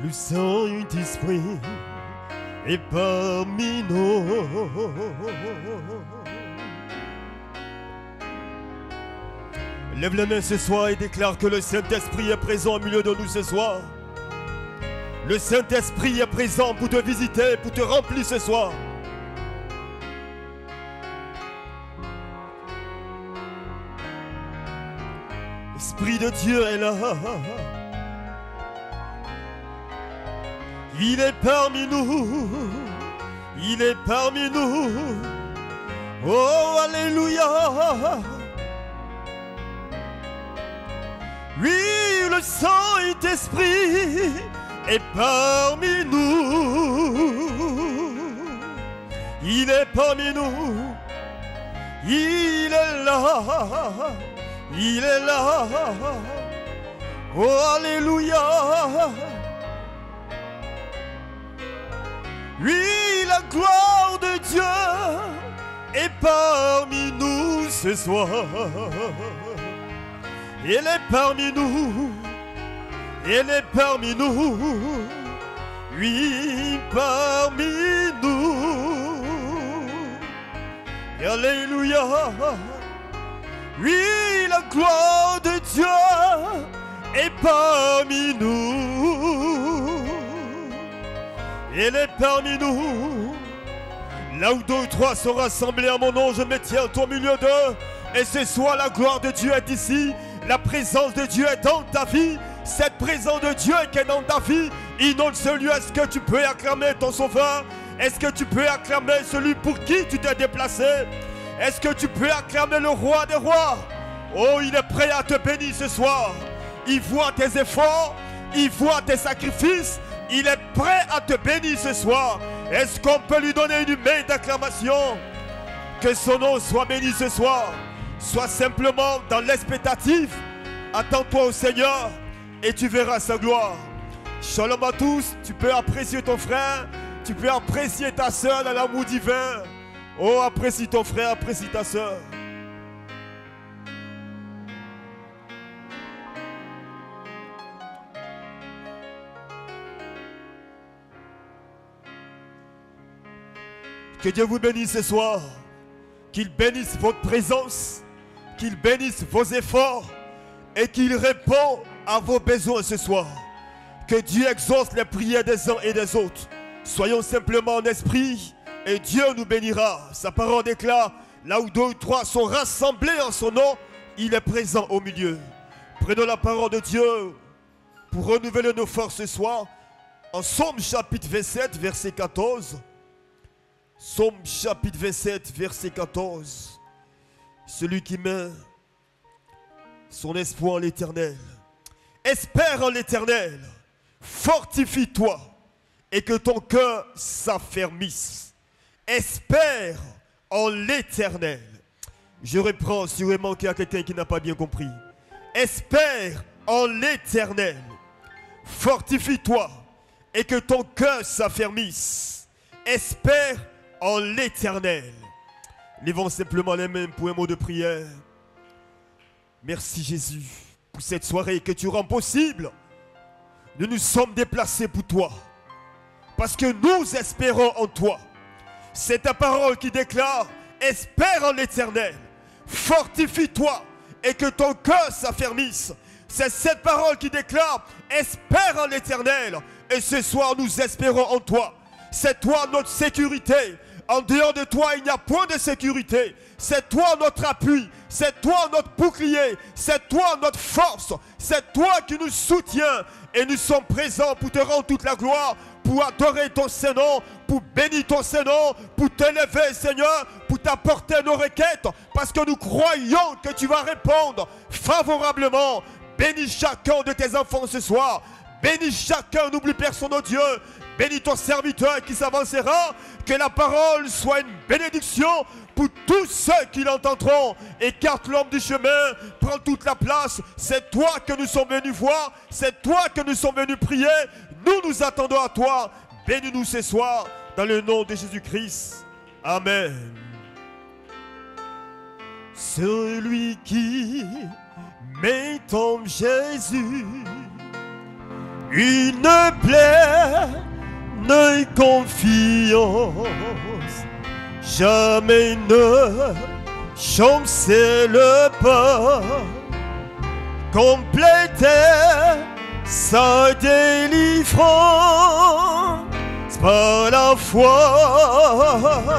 Le Saint-Esprit est parmi nous. Lève les mains ce soir et déclare que le Saint-Esprit est présent au milieu de nous ce soir. Le Saint-Esprit est présent pour te visiter, pour te remplir ce soir. L'Esprit de Dieu est là. Il est parmi nous. Il est parmi nous. Oh, alléluia. Oui, le Saint-Esprit est parmi nous. Il est parmi nous. Il est là. Il est là. Oh, alléluia. Oui, la gloire de Dieu est parmi nous ce soir. Elle est parmi nous. Elle est parmi nous. Oui, parmi nous. Alléluia. Oui, la gloire de Dieu est parmi nous. Elle est parmi nous. Là où 2 ou 3 sont rassemblés à mon nom, je me tiens au milieu d'eux. Et ce soir, la gloire de Dieu est ici. La présence de Dieu est dans ta vie. Cette présence de Dieu qui est dans ta vie, inonde ce lieu. Est-ce que tu peux acclamer ton sauveur? Est-ce que tu peux acclamer celui pour qui tu t'es déplacé? Est-ce que tu peux acclamer le roi des rois? Oh, il est prêt à te bénir ce soir. Il voit tes efforts, il voit tes sacrifices. Il est prêt à te bénir ce soir. Est-ce qu'on peut lui donner une main d'acclamation? Que son nom soit béni ce soir. Sois simplement dans l'expectative. Attends-toi au Seigneur et tu verras sa gloire. Shalom à tous. Tu peux apprécier ton frère. Tu peux apprécier ta soeur dans l'amour divin. Oh, apprécie ton frère, apprécie ta soeur. Que Dieu vous bénisse ce soir. Qu'il bénisse votre présence. Qu'il bénisse vos efforts. Et qu'il répond à vos besoins ce soir. Que Dieu exauce les prières des uns et des autres. Soyons simplement en esprit. Et Dieu nous bénira. Sa parole déclare, là où 2 ou 3 sont rassemblés en son nom, il est présent au milieu. Prenons la parole de Dieu pour renouveler nos forces ce soir. En Psaume chapitre 27, verset 14. Psaume chapitre 27, verset 14. Celui qui met son espoir en l'Éternel. Espère en l'Éternel. Fortifie-toi et que ton cœur s'affermisse. Espère en l'Éternel. Je reprends sûrement qu'il y a quelqu'un qui n'a pas bien compris. Espère en l'Éternel. Fortifie-toi et que ton cœur s'affermisse. Espère en l'Éternel. Levons simplement les mains pour un mot de prière. Merci Jésus pour cette soirée que tu rends possible. Nous nous sommes déplacés pour toi. Parce que nous espérons en toi. C'est ta parole qui déclare, espère en l'Éternel, fortifie-toi et que ton cœur s'affermisse. C'est cette parole qui déclare, espère en l'Éternel. Et ce soir, nous espérons en toi. C'est toi notre sécurité. En dehors de toi, il n'y a point de sécurité. C'est toi notre appui. C'est toi notre bouclier. C'est toi notre force. C'est toi qui nous soutiens. Et nous sommes présents pour te rendre toute la gloire, pour adorer ton Saint-Nom, pour bénir ton Saint-Nom, pour t'élever, Seigneur, pour t'apporter nos requêtes, parce que nous croyons que tu vas répondre favorablement. Bénis chacun de tes enfants ce soir. Bénis chacun, n'oublie personne, oh Dieu. Bénis ton serviteur qui s'avancera. Que la parole soit une bénédiction pour tous ceux qui l'entendront. Écarte l'homme du chemin, prends toute la place. C'est toi que nous sommes venus voir. C'est toi que nous sommes venus prier. Nous nous attendons à toi. Bénis-nous ce soir dans le nom de Jésus-Christ. Amen. Celui qui m'est en Jésus une pleine confiance, jamais ne chancelle pas, compléter sa délivrance par la foi.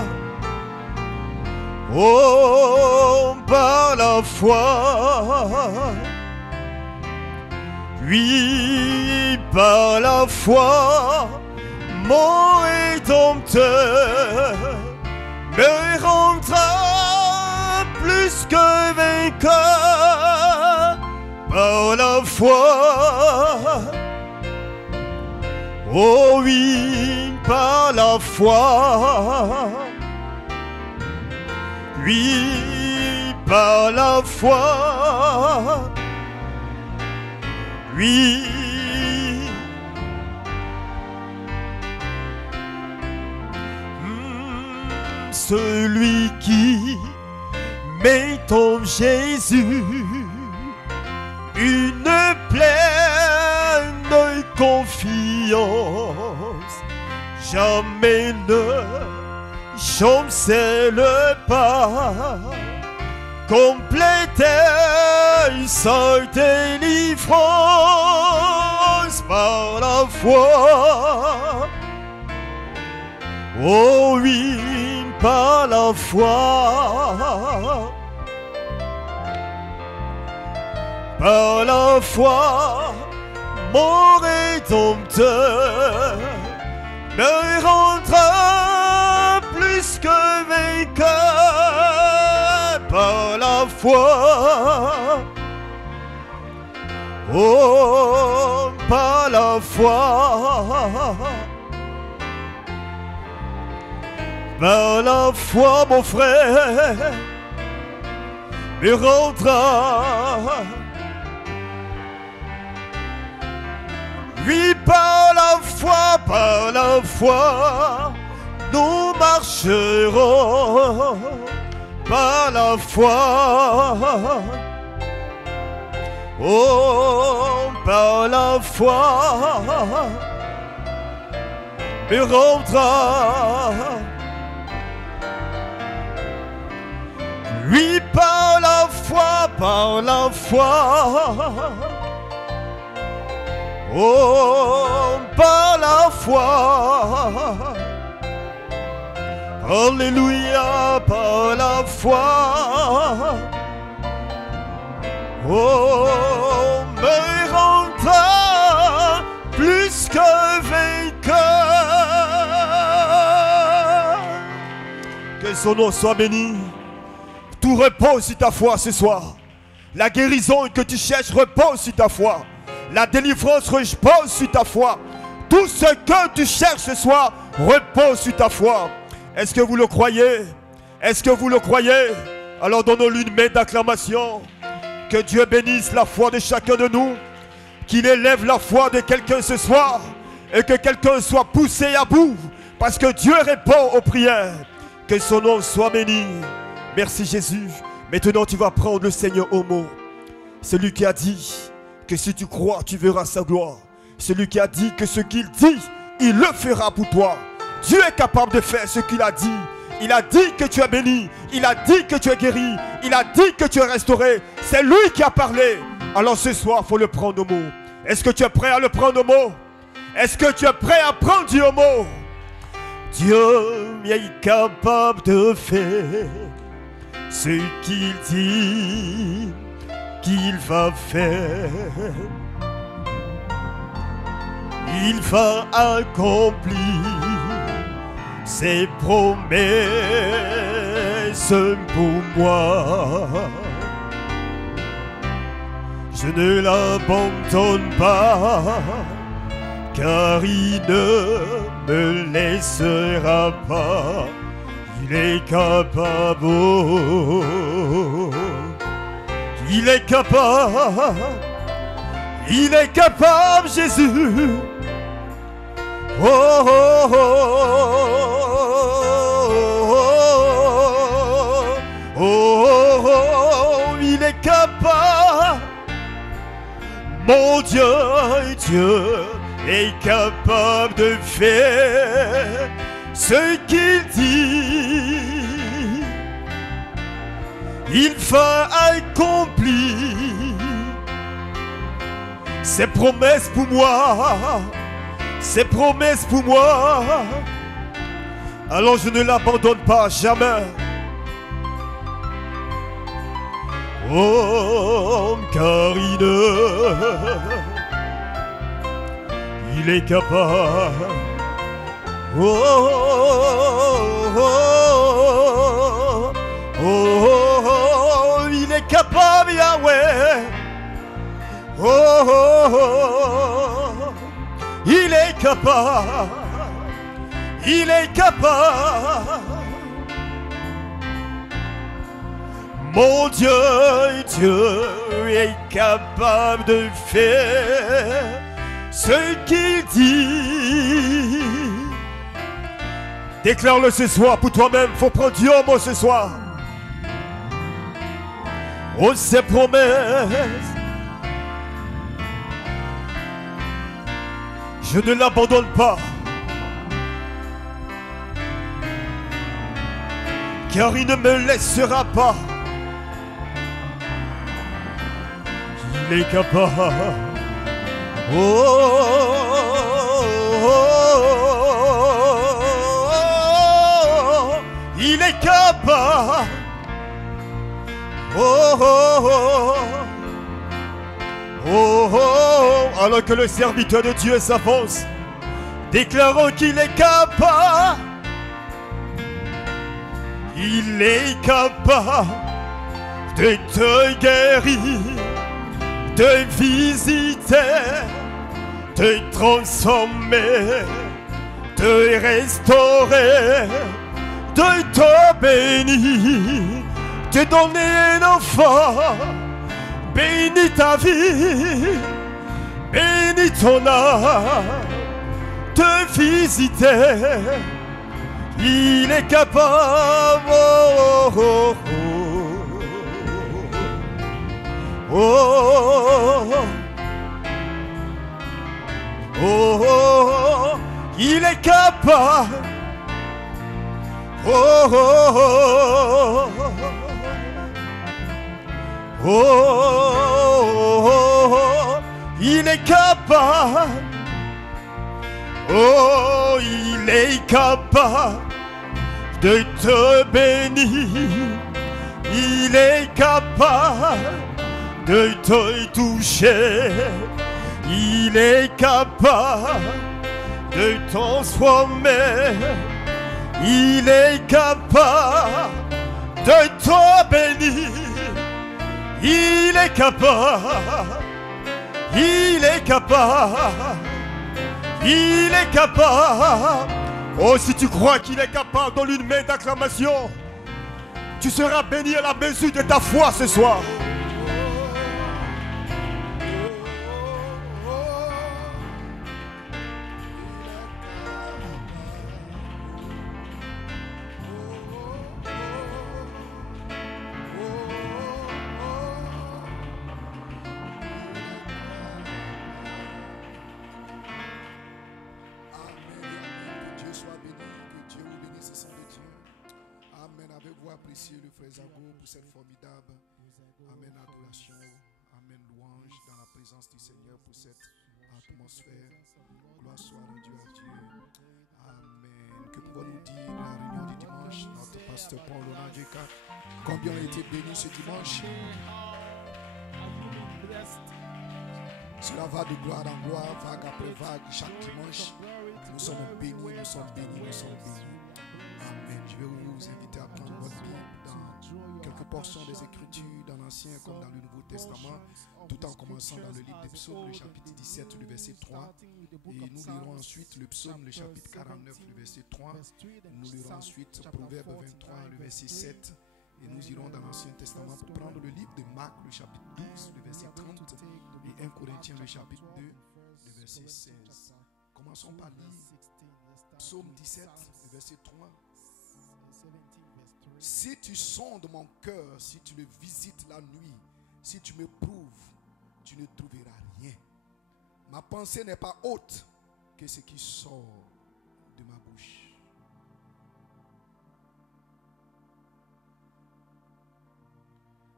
Oh, par la foi. Oui, par la foi, mon Rédempteur me rendra plus que vainqueur. Par la foi, oh oui, par la foi. Oui, par la foi. Oui. Celui qui met en Jésus une pleine confiance, jamais ne chancelle pas, compléter sa délivrance par la foi. Oh oui, par la foi. Par la foi, mon Rédempteur me rendra plus que vainqueur. Par la foi, oh, par la foi. Par la foi, mon frère me rendra. Oui, par la foi, nous marcherons. Par la foi, oh, par la foi, me rendra. Oui, par la foi, par la foi. Oh, par la foi. Alléluia, par la foi. Oh, me rendra plus que vainqueur. Que son nom soit béni. Tout repose sur ta foi ce soir. La guérison que tu cherches repose sur ta foi. La délivrance repose sur ta foi. Tout ce que tu cherches ce soir repose sur ta foi. Est-ce que vous le croyez? Est-ce que vous le croyez? Alors donnons-lui une main d'acclamation. Que Dieu bénisse la foi de chacun de nous. Qu'il élève la foi de quelqu'un ce soir. Et que quelqu'un soit poussé à bout. Parce que Dieu répond aux prières. Que son nom soit béni. Merci Jésus. Maintenant tu vas prendre le Seigneur au mot. Celui qui a dit que si tu crois, tu verras sa gloire. Celui qui a dit que ce qu'il dit, il le fera pour toi. Dieu est capable de faire ce qu'il a dit. Il a dit que tu es béni. Il a dit que tu es guéri. Il a dit que tu es restauré. C'est lui qui a parlé. Alors ce soir, il faut le prendre au mot. Est-ce que tu es prêt à le prendre au mot? Est-ce que tu es prêt à prendre Dieu au mot? Dieu est capable de faire ce qu'il dit qu'il va faire. Il va accomplir ses promesses pour moi. Je ne l'abandonne pas, car il ne me laissera pas. Il est capable, il est capable, Jésus. Oh, oh, oh, oh, oh, oh, il est capable. Mon Dieu, Dieu est capable de faire ce qu'il dit. Il va accomplir ses promesses pour moi, ses promesses pour moi. Alors je ne l'abandonne pas jamais. Oh, car il est capable. Oh, oh, oh, oh, oh, il est capable, Yahweh. Oh, oh, oh, il est capable. Il est capable. Mon Dieu, Dieu est capable de faire ce qu'il dit. Déclare-le ce soir pour toi-même. Faut prendre Dieu en mot ce soir. Oh, ses promesses, je ne l'abandonne pas. Car il ne me laissera pas. Il est capable. Oh, oh, oh, oh, il est capable. Oh, oh, oh, oh, oh. Alors que le serviteur de Dieu s'avance, déclarant qu'il est capable. Il est capable de te guérir, de visiter, de transformer, de restaurer, de te bénir, te donner un enfant, bénis ta vie, bénis ton âme, te visiter. Il est capable. Oh, oh, oh, oh, oh, oh, oh, il est capable. Oh, oh, oh, oh, oh, oh, il est capable. Oh, il est capable de te bénir. Il est capable de te toucher. Il est capable de transformer. Il est capable de te bénir. Il est capable. Il est capable. Il est capable. Oh, si tu crois qu'il est capable, donne une main d'acclamation. Tu seras béni à la mesure de ta foi ce soir. Apprécier le frère Zago pour cette formidable amen adoration, amen louange dans la présence du Seigneur pour cette atmosphère. Gloire soit rendue à Dieu. Amen. Que pouvons-nous dire de la réunion du dimanche? Notre pasteur Paul Onadjeka, combien ont été bénis ce dimanche? Cela va de gloire en gloire, vague après vague, chaque dimanche. Nous sommes bénis, nous sommes bénis, nous sommes bénis. Amen. Je vais vous inviter à prendre votre Bible dans quelques portions des Écritures, dans l'Ancien comme dans le Nouveau Testament, tout en commençant dans le livre des Psaumes, le chapitre 17, le verset 3. Et nous lirons ensuite le Psaume, le chapitre 49, le verset 3. Nous lirons ensuite Proverbe 23, le verset 7. Et nous irons dans l'Ancien Testament pour prendre le livre de Marc, le chapitre 12, le verset 30. Et 1 Corinthiens, le chapitre 2, le verset 16. Commençons par lire Psaume 17, le verset 3. Si tu sondes mon cœur, si tu le visites la nuit, si tu me prouves, tu ne trouveras rien. Ma pensée n'est pas haute que ce qui sort de ma bouche.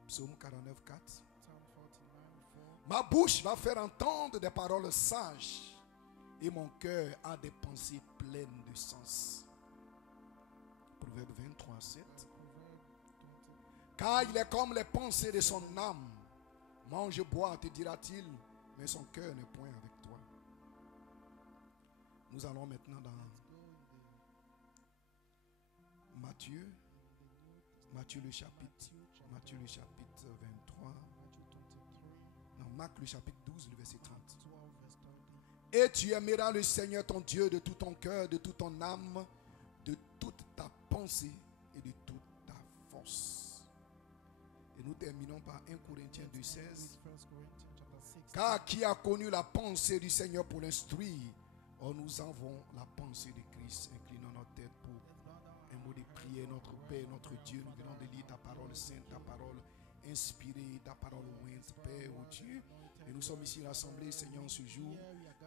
Psaume 49, 4. Ma bouche va faire entendre des paroles sages et mon cœur a des pensées pleines de sens. Proverbe 23, 7. Car il est comme les pensées de son âme. Mange, bois, te dira-t-il, mais son cœur n'est point avec toi. Nous allons maintenant dans Matthieu le chapitre 23. Non, Marc le chapitre 12, le verset 30. Et tu aimeras le Seigneur ton Dieu de tout ton cœur, de toute ton âme, de toute ta pensée et de toute ta force. Et nous terminons par 1 Corinthiens 2,16. Car qui a connu la pensée du Seigneur pour l'instruire? Or nous avons la pensée de Christ. Inclinons notre tête pour un mot de prière. Notre Père, notre Dieu, nous venons de lire ta parole sainte, ta parole inspirée, ta parole ointe, Père, oh Dieu. Et nous sommes ici rassemblés, Seigneur, ce jour.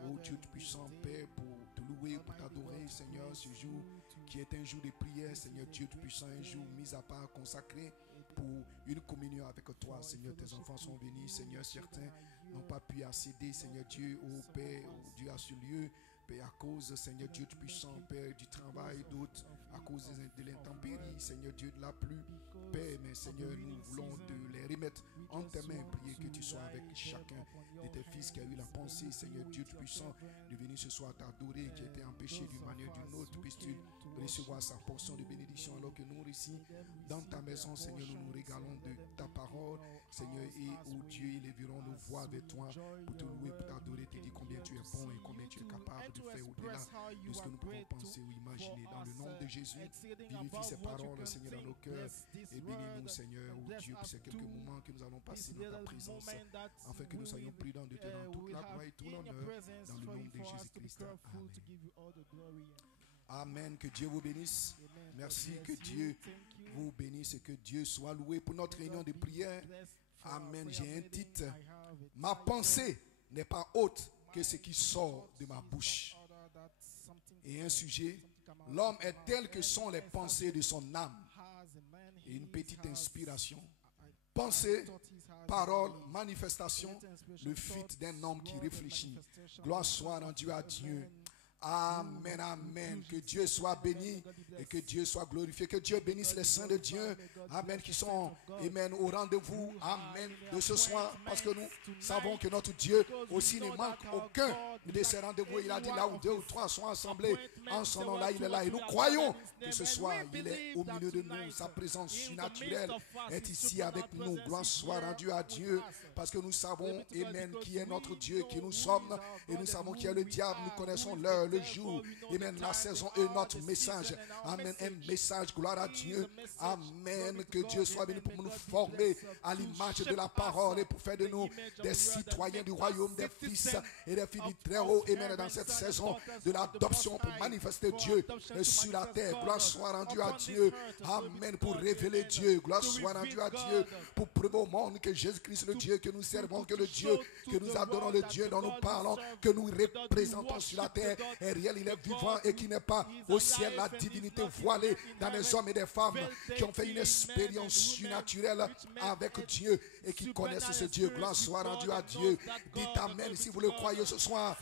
Oh Dieu puissant, Père, pour te louer, pour t'adorer, Seigneur, ce jour qui est un jour de prière, Seigneur Dieu puissant, un jour mis à part, consacré pour une communion avec toi, Seigneur. Tes enfants sont venus, Seigneur, certains n'ont pas pu accéder, Seigneur Dieu, au Père, oh Dieu, à ce lieu. Père, à cause, Seigneur Dieu puissant, Père, du travail, d'autres, à cause de l'intempérie, Seigneur Dieu, de la pluie, Père, mais Seigneur, nous voulons te les remettre en tes mains, prier que tu sois avec chacun de tes fils qui a eu la pensée, Seigneur Dieu puissant, de venir ce soir t'adorer, qui a été empêché d'une manière ou d'une autre, puisses-tu recevoir sa portion de bénédiction, alors que nous, ici, dans ta maison, Seigneur, nous nous régalons de ta parole, Seigneur, et où Dieu, élèverons nos voix vers toi, pour te louer, pour t'adorer, te dire combien tu es bon et combien tu es capable de faire au-delà de ce que nous pouvons penser ou imaginer. Dans le nom de Jésus, vivifie ces paroles, Seigneur, dans nos cœurs et bénis-nous, Seigneur, oh Dieu, pour ces quelques moments que nous allons passer dans ta présence, afin que nous soyons prudents de te rendre toute la gloire et tout l'honneur dans le nom de Jésus-Christ. Amen. Amen. Que Dieu vous bénisse. Merci, que Dieu vous bénisse et que Dieu soit loué pour notre réunion de prière. Amen. J'ai un titre. Ma pensée n'est pas haute que ce qui sort de ma bouche. Et un sujet, l'homme est tel que sont les pensées de son âme. Et une petite inspiration. Pensée, parole, manifestation, le fuite d'un homme qui réfléchit. Gloire soit rendue à Dieu. Amen, amen. Que Dieu soit béni et que Dieu soit glorifié. Que Dieu bénisse les saints de Dieu. Amen. Qui sont, amen, au rendez-vous. Amen. De ce soir. Parce que nous savons que notre Dieu aussi ne manque aucun de ces rendez-vous. Il a dit là où 2 ou 3 sont assemblés en son nom, là il est là. Et nous croyons que ce soir il est au milieu de nous. Sa présence surnaturelle est ici avec nous. Gloire soit rendue à Dieu. Parce que nous savons, amen, qui est notre Dieu, qui nous sommes. Et nous savons qui est le diable. Nous connaissons l'heure, le jour, amen, la saison et notre message. Amen, un message, gloire à Dieu. Amen, que Dieu soit béni pour nous former à l'image de la parole et pour faire de nous des citoyens du royaume, des fils et des filles du Très-Haut. Amen, dans cette saison de l'adoption pour manifester Dieu sur la terre. Gloire soit rendue à Dieu. Amen, pour révéler Dieu. Gloire soit rendue à Dieu pour prouver au monde que Jésus-Christ, le Dieu que nous servons, que le Dieu que nous adorons, le Dieu dont nous parlons, que nous représentons sur la terre est réel, il est vivant et qui n'est pas au ciel, la divinité voilée dans les hommes et des femmes qui ont fait une expérience surnaturelle avec Dieu et qui connaissent ce Dieu. Gloire soit rendue à Dieu. Dites Amen si vous le croyez ce soir.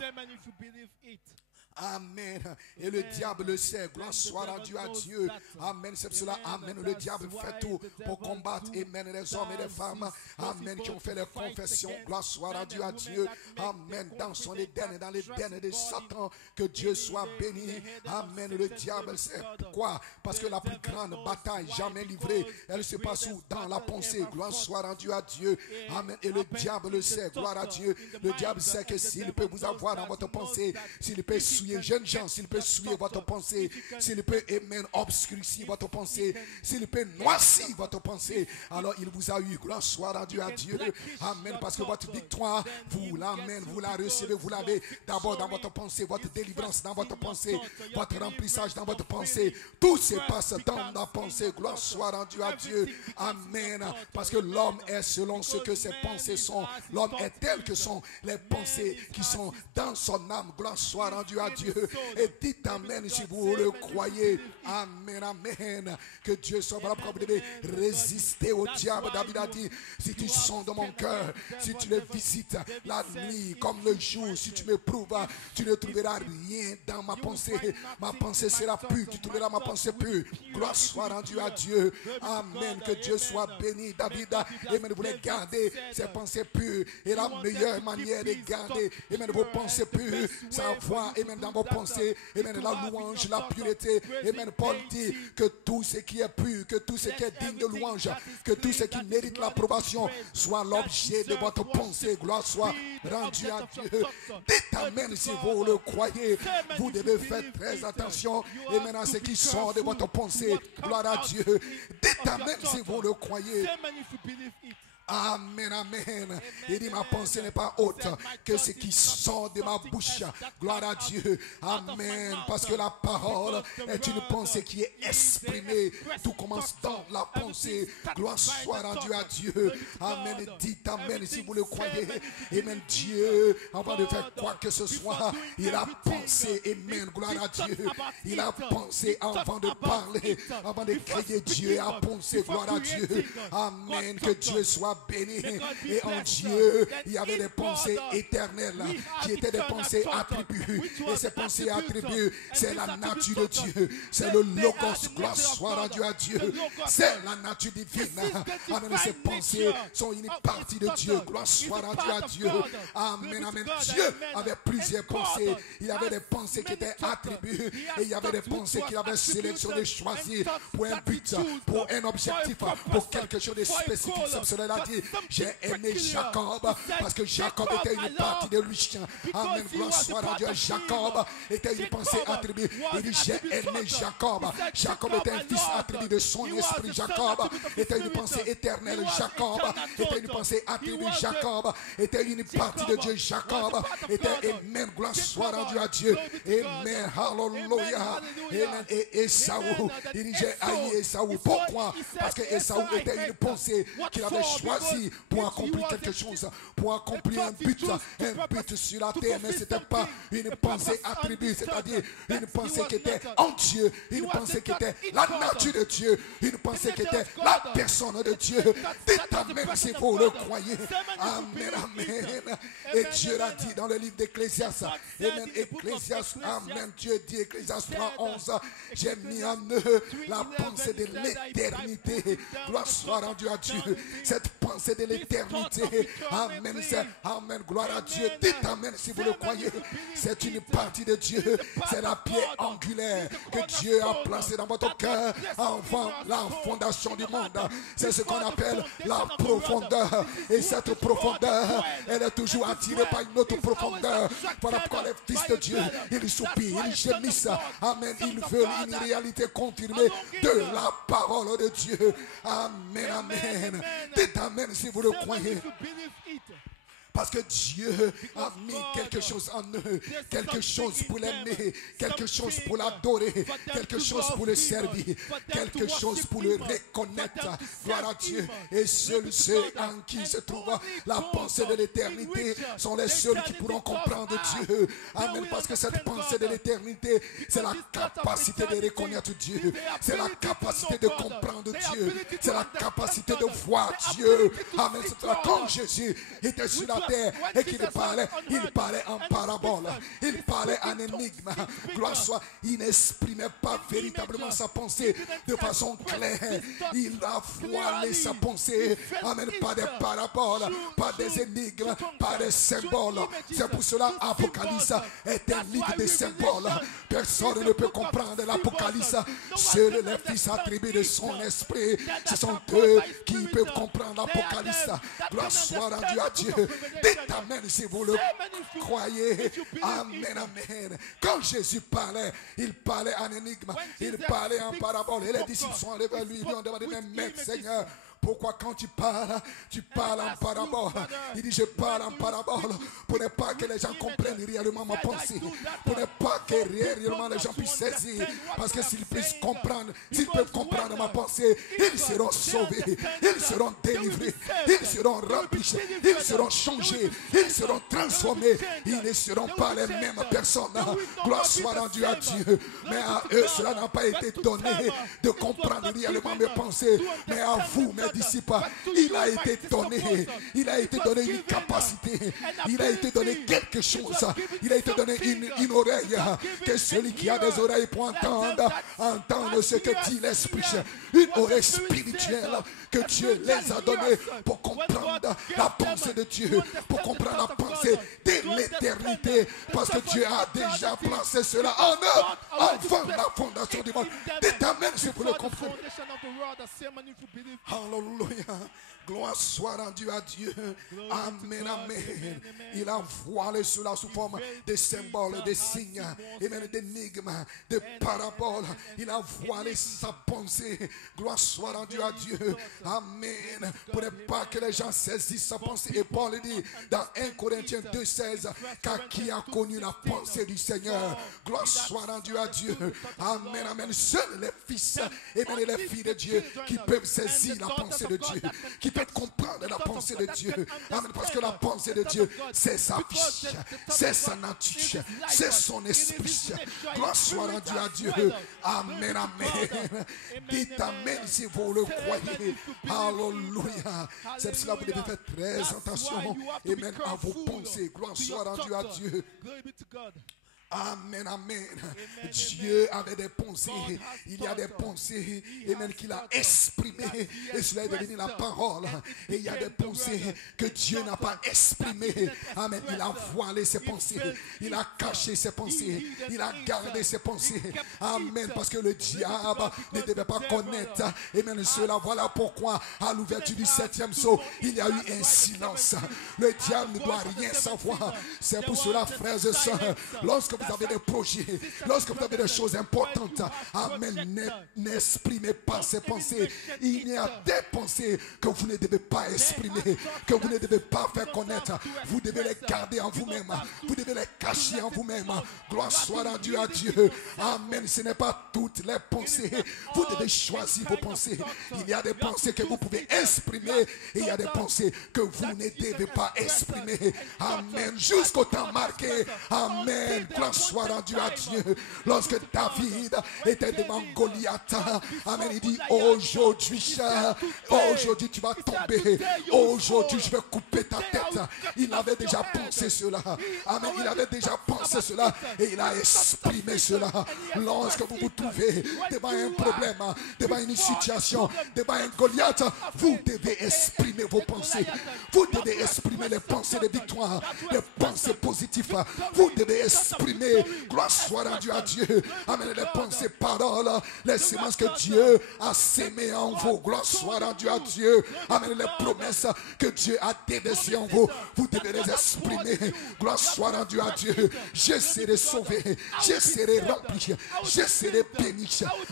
Amen. Et le diable le sait. Gloire soit rendue à Dieu. Amen. C'est cela. Amen. Le diable fait tout pour combattre. Amen. Les hommes et les femmes. Amen. Qui ont fait les confessions. Gloire soit rendue à Dieu. Amen. Dans son Éden et dans l'Éden de Satan. Que Dieu soit béni. Amen. Le diable sait pourquoi. Parce que la plus grande bataille jamais livrée, elle se passe où? Dans la pensée. Gloire soit rendue à Dieu. Amen. Et le diable le sait. Gloire à Dieu. Le diable sait que s'il peut vous avoir dans votre pensée, s'il peut jeunes gens, s'il peut souiller votre pensée, s'il peut, amen, obscurcir votre pensée, s'il peut noircir votre pensée, alors il vous a eu. Gloire soit rendue à Dieu. Amen. Parce que votre victoire, vous l'amène, vous la recevez, vous l'avez d'abord dans votre pensée, votre délivrance dans votre pensée, votre remplissage dans votre pensée. Tout se passe dans la pensée. Gloire soit rendue à Dieu. Amen. Parce que l'homme est selon ce que ses pensées sont. L'homme est tel que sont les pensées qui sont dans son âme. Gloire soit rendue à Dieu. Et dites amen si vous le croyez. Amen, amen. Que Dieu soit voilà pourquoi vous devez résister au diable. David a dit, si tu sens dans mon cœur, si tu le visites la nuit comme le jour, si tu me prouves, tu ne trouveras rien dans ma pensée. Ma pensée sera pure, tu trouveras ma pensée pure. Gloire soit rendue à Dieu. Amen. Que Dieu soit béni. David, amen, voulait garder ses pensées pures. Et la meilleure manière de garder, amen, vos pensées pures, sa voix, amen, dans vos pensées, amen, la louange, la pureté. Amen. Paul dit que tout ce qui est pur, que tout ce qui est digne de louange, que tout ce qui mérite l'approbation soit l'objet de votre pensée. Gloire soit rendue à Dieu. Dites amen si vous le croyez. Vous devez faire très attention, amen, à ce qui sort de votre pensée. Gloire à Dieu. Dites amen si vous le croyez. Amen, amen. Il dit ma pensée n'est pas haute que ce qui sort de ma bouche. Gloire à Dieu. Amen. Parce que la parole est une pensée qui est exprimée. Tout commence dans la pensée. Gloire soit rendue à Dieu. Amen. Dites amen si vous le croyez. Amen. Dieu, avant de faire quoi que ce soit, il a pensé. Amen. Gloire à Dieu. Il a pensé avant de parler, avant de créer. Dieu a pensé. Gloire à Dieu. Amen. Que Dieu soit béni. Et en Dieu, il y avait des pensées éternelles qui étaient des pensées attribuées. Et ces pensées attribuées, c'est la nature de Dieu. C'est le Logos. Gloire soit rendue à Dieu. C'est la nature divine. Amen. Ces pensées sont une partie de Dieu. Gloire soit rendue à Dieu. Amen. Amen. Dieu avait plusieurs pensées. Il y avait des pensées qui étaient attribuées. Et il y avait des pensées qu'il avait sélectionnées, choisies pour un but, pour un objectif, pour quelque chose de spécifique. Cela a dit, j'ai aimé Jacob parce que Jacob était une partie de lui. Amen. Gloire soit rendue à Jacob. Était une pensée attribuée. Il dit, j'ai aimé Jacob. Jacob était un fils attribué de son esprit. Jacob était une pensée éternelle. Jacob était une pensée attribuée. Jacob était une partie de Dieu. Jacob était, amen. Gloire soit rendue à Dieu. Amen. Hallelujah. Amen. Et Esaü, il dit, j'ai haï Esaü. Pourquoi? Parce que Esaü était une pensée qu'il avait choisi pour accomplir quelque chose, pour accomplir un but sur la terre, mais ce n'était pas une pensée attribuée, c'est-à-dire une pensée qui était en Dieu, une pensée qui était la nature de Dieu, une pensée qui était la personne de Dieu. Dites amen si vous le croyez. Amen, amen. Et Dieu l'a dit dans le livre d'Ecclésiaste. Amen. Ecclésiaste, amen. Dieu dit, Ecclésiaste 3:11, j'ai mis en eux la pensée de l'éternité. Gloire soit rendue à Dieu. Cette pensée de l'éternité. Amen. Amen. Gloire à Dieu. Dites amen si vous le croyez. C'est une partie de Dieu. C'est la pierre angulaire que Dieu a placée dans votre cœur avant la fondation du monde. C'est ce qu'on appelle la profondeur. Et cette profondeur, elle est toujours attirée par une autre profondeur. Voilà pourquoi les fils de Dieu, ils soupirent, ils gémissent. Amen. Ils veulent une réalité confirmée de la parole de Dieu. Amen. Amen. Dites amen si vous le croyez. Parce que Dieu a mis quelque chose en eux, quelque chose pour l'aimer, quelque chose pour l'adorer, quelque chose pour le servir, quelque chose pour le reconnaître. Gloire à Dieu. Et seuls ceux en qui se trouve la pensée de l'éternité sont les seuls qui pourront comprendre Dieu. Amen. Parce que cette pensée de l'éternité, c'est la capacité de reconnaître Dieu. C'est la capacité de comprendre Dieu. C'est la capacité de voir Dieu. Amen. C'est là quand Jésus était sur la terre et qu'il parlait en parabole, il parlait en énigme. Gloire soit, il n'exprimait pas véritablement sa pensée de façon claire. Il a voilé sa pensée. Amen. Pas des paraboles, pas des énigmes, pas des symboles. C'est pour cela Apocalypse est un livre de symboles. Personne ne peut comprendre l'Apocalypse. Seuls les fils attribués de son esprit, ce sont eux qui peuvent comprendre l'Apocalypse. Gloire soit rendue à Dieu. Dites amen si vous le croyez. Amen, amen. Quand Jésus parlait, il parlait en énigme, il parlait en parabole. Et les disciples sont allés vers lui, ils lui ont demandé, mais Maître, Seigneur, Pourquoi quand tu parles en parabole. Il dit je parle en parabole pour ne pas que les gens comprennent réellement ma pensée. Pour ne pas que réellement les gens puissent saisir. Parce que s'ils puissent comprendre, s'ils peuvent comprendre ma pensée, ils seront sauvés, ils seront délivrés, ils seront remplis, ils seront changés, ils seront transformés. Ils ne seront pas les mêmes personnes. Gloire soit rendue à Dieu. Mais à eux, cela n'a pas été donné de comprendre réellement mes pensées. Mais à vous, mes disciples, il a été donné une capacité. Il a été donné quelque chose. Il a été donné une oreille. Que celui qui a des oreilles pour entendre ce que dit l'Esprit. Une oreille spirituelle que Dieu les a données pour comprendre la pensée de Dieu. Pour comprendre la pensée de l'éternité. Parce que Dieu a déjà placé cela en eux avant la fondation du monde. Dites amen si vous le comprenez. Alléluia. Gloire soit rendue à Dieu. Amen, amen. Il a voilé cela sous forme de symboles, de signes, et même d'énigmes, de paraboles. Il a voilé sa pensée. Gloire soit rendue à Dieu. Amen. Pour ne pas que les gens saisissent sa pensée. Et Paul dit dans 1 Corinthiens 2,16, car qui a connu la pensée du Seigneur? Gloire soit rendue à Dieu. Amen, amen. Seuls les fils et même les filles de Dieu qui peuvent saisir la pensée de Dieu, qui peuvent comprendre la pensée de Dieu. Amen. Parce que la pensée de Dieu, c'est sa vie, c'est sa nature, c'est son esprit. Gloire soit rendue à Dieu. Amen, amen. Dites amen si vous le croyez. Alléluia. C'est pour cela que vous devez faire très attention et même à vos pensées. Gloire soit rendue à Dieu. Amen, amen. Dieu avait des pensées. Il y a des pensées et même qu'il a exprimées. Et cela est devenu la parole. Et il y a des pensées que Dieu n'a pas exprimées. Amen. Il a voilé ses pensées. Il a caché ses pensées. Il a gardé ses pensées. Amen. Parce que le diable ne devait pas connaître. Et même cela, voilà pourquoi à l'ouverture du 7e sceau, il y a eu un silence. Le diable ne doit rien savoir. C'est pour cela, frères et sœurs, lorsque vous avez des projets, lorsque vous avez des choses importantes, amen, n'exprimez pas ces pensées. Il y a des pensées que vous ne devez pas exprimer, que vous ne devez pas faire connaître. Vous devez les garder en vous-même. Vous devez les cacher en vous-même. Gloire soit rendue à Dieu. Amen. Ce n'est pas toutes les pensées. Vous devez choisir vos pensées. Il y a des pensées que vous pouvez exprimer et il y a des pensées que vous ne devez pas exprimer. Amen. Jusqu'au temps marqué. Amen. Gloire soit rendue à Dieu. Lorsque David était devant Goliath, amen, il dit aujourd'hui tu vas tomber. Aujourd'hui je vais couper ta tête. Il avait déjà pensé cela. Amen. Il avait déjà pensé cela et il a exprimé cela. Lorsque vous vous trouvez devant un problème, devant une situation, devant un Goliath, vous devez exprimer vos pensées. Vous devez exprimer les pensées de victoire, les pensées positives. Vous devez exprimer, gloire soit rendue à Dieu. Amen. Les pensées, paroles, les semences que Dieu a sémées en vous. Gloire soit rendue à Dieu. Amen. Les promesses que Dieu a déversées en vous. Vous devez les exprimer. Gloire soit rendue à Dieu. Je serai sauvé. Je serai rempli. Je serai béni.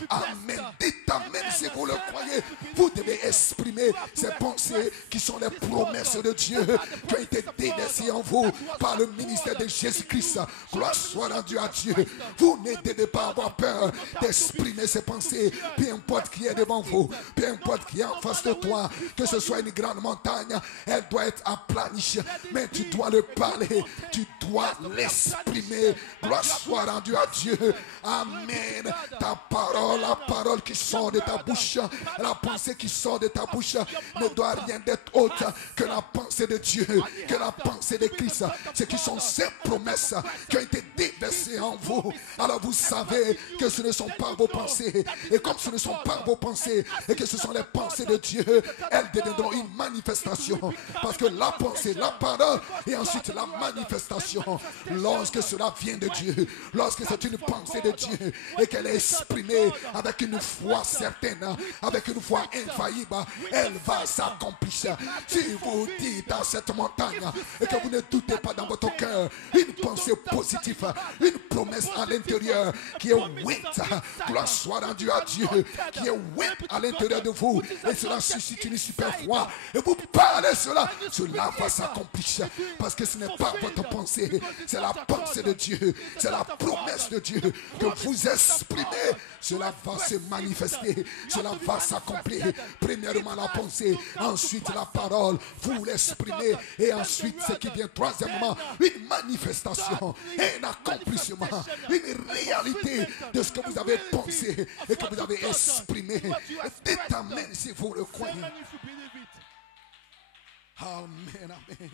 Amen. Dites amen si vous le croyez. Vous devez exprimer ces pensées qui sont les promesses de Dieu qui ont été déversées en vous par le ministère de Jésus-Christ. Gloire soit rendue à Dieu. Vous ne devez pas avoir peur d'exprimer ces pensées. Peu importe qui est devant vous, peu importe qui est en face de toi, que ce soit une grande montagne, elle doit être aplanie. Mais tu dois le parler, tu dois l'exprimer. Gloire soit rendue à Dieu. Amen. Ta parole, la parole qui sort de ta bouche, la pensée qui sort de ta bouche ne doit rien d'être autre que la pensée de Dieu, que la pensée de Christ. Ce qui sont ces promesses qui ont été déversées en vous. Alors vous savez que ce ne sont pas vos pensées. Et comme ce ne sont pas vos pensées et que ce sont les pensées de Dieu, elles deviendront une manifestation. Parce que la pensée, la parole et ensuite la manifestation, lorsque cela vient de Dieu, lorsque c'est une pensée de Dieu et qu'elle est exprimée avec une foi certaine, avec une foi infaillible, elle va s'accomplir. Si vous dites à cette montagne et que vous ne doutez pas dans votre cœur une pensée positive, une promesse à l'intérieur qui est ouïe. Gloire soit rendue à Dieu, qui est ouïe à l'intérieur de vous. Et cela suscite une super foi. Et vous parlez cela va s'accomplir. Parce que ce n'est pas votre pensée, c'est la pensée de Dieu, c'est la promesse de Dieu que vous exprimez. Cela va se manifester, cela va s'accomplir. Premièrement la pensée, ensuite la parole, vous l'exprimez. Et ensuite ce qui vient troisièmement, une manifestation, un accomplissement, une réalité de ce que vous avez pensé et que vous avez exprimé. Dites amen si vous le croyez. Amen, amen.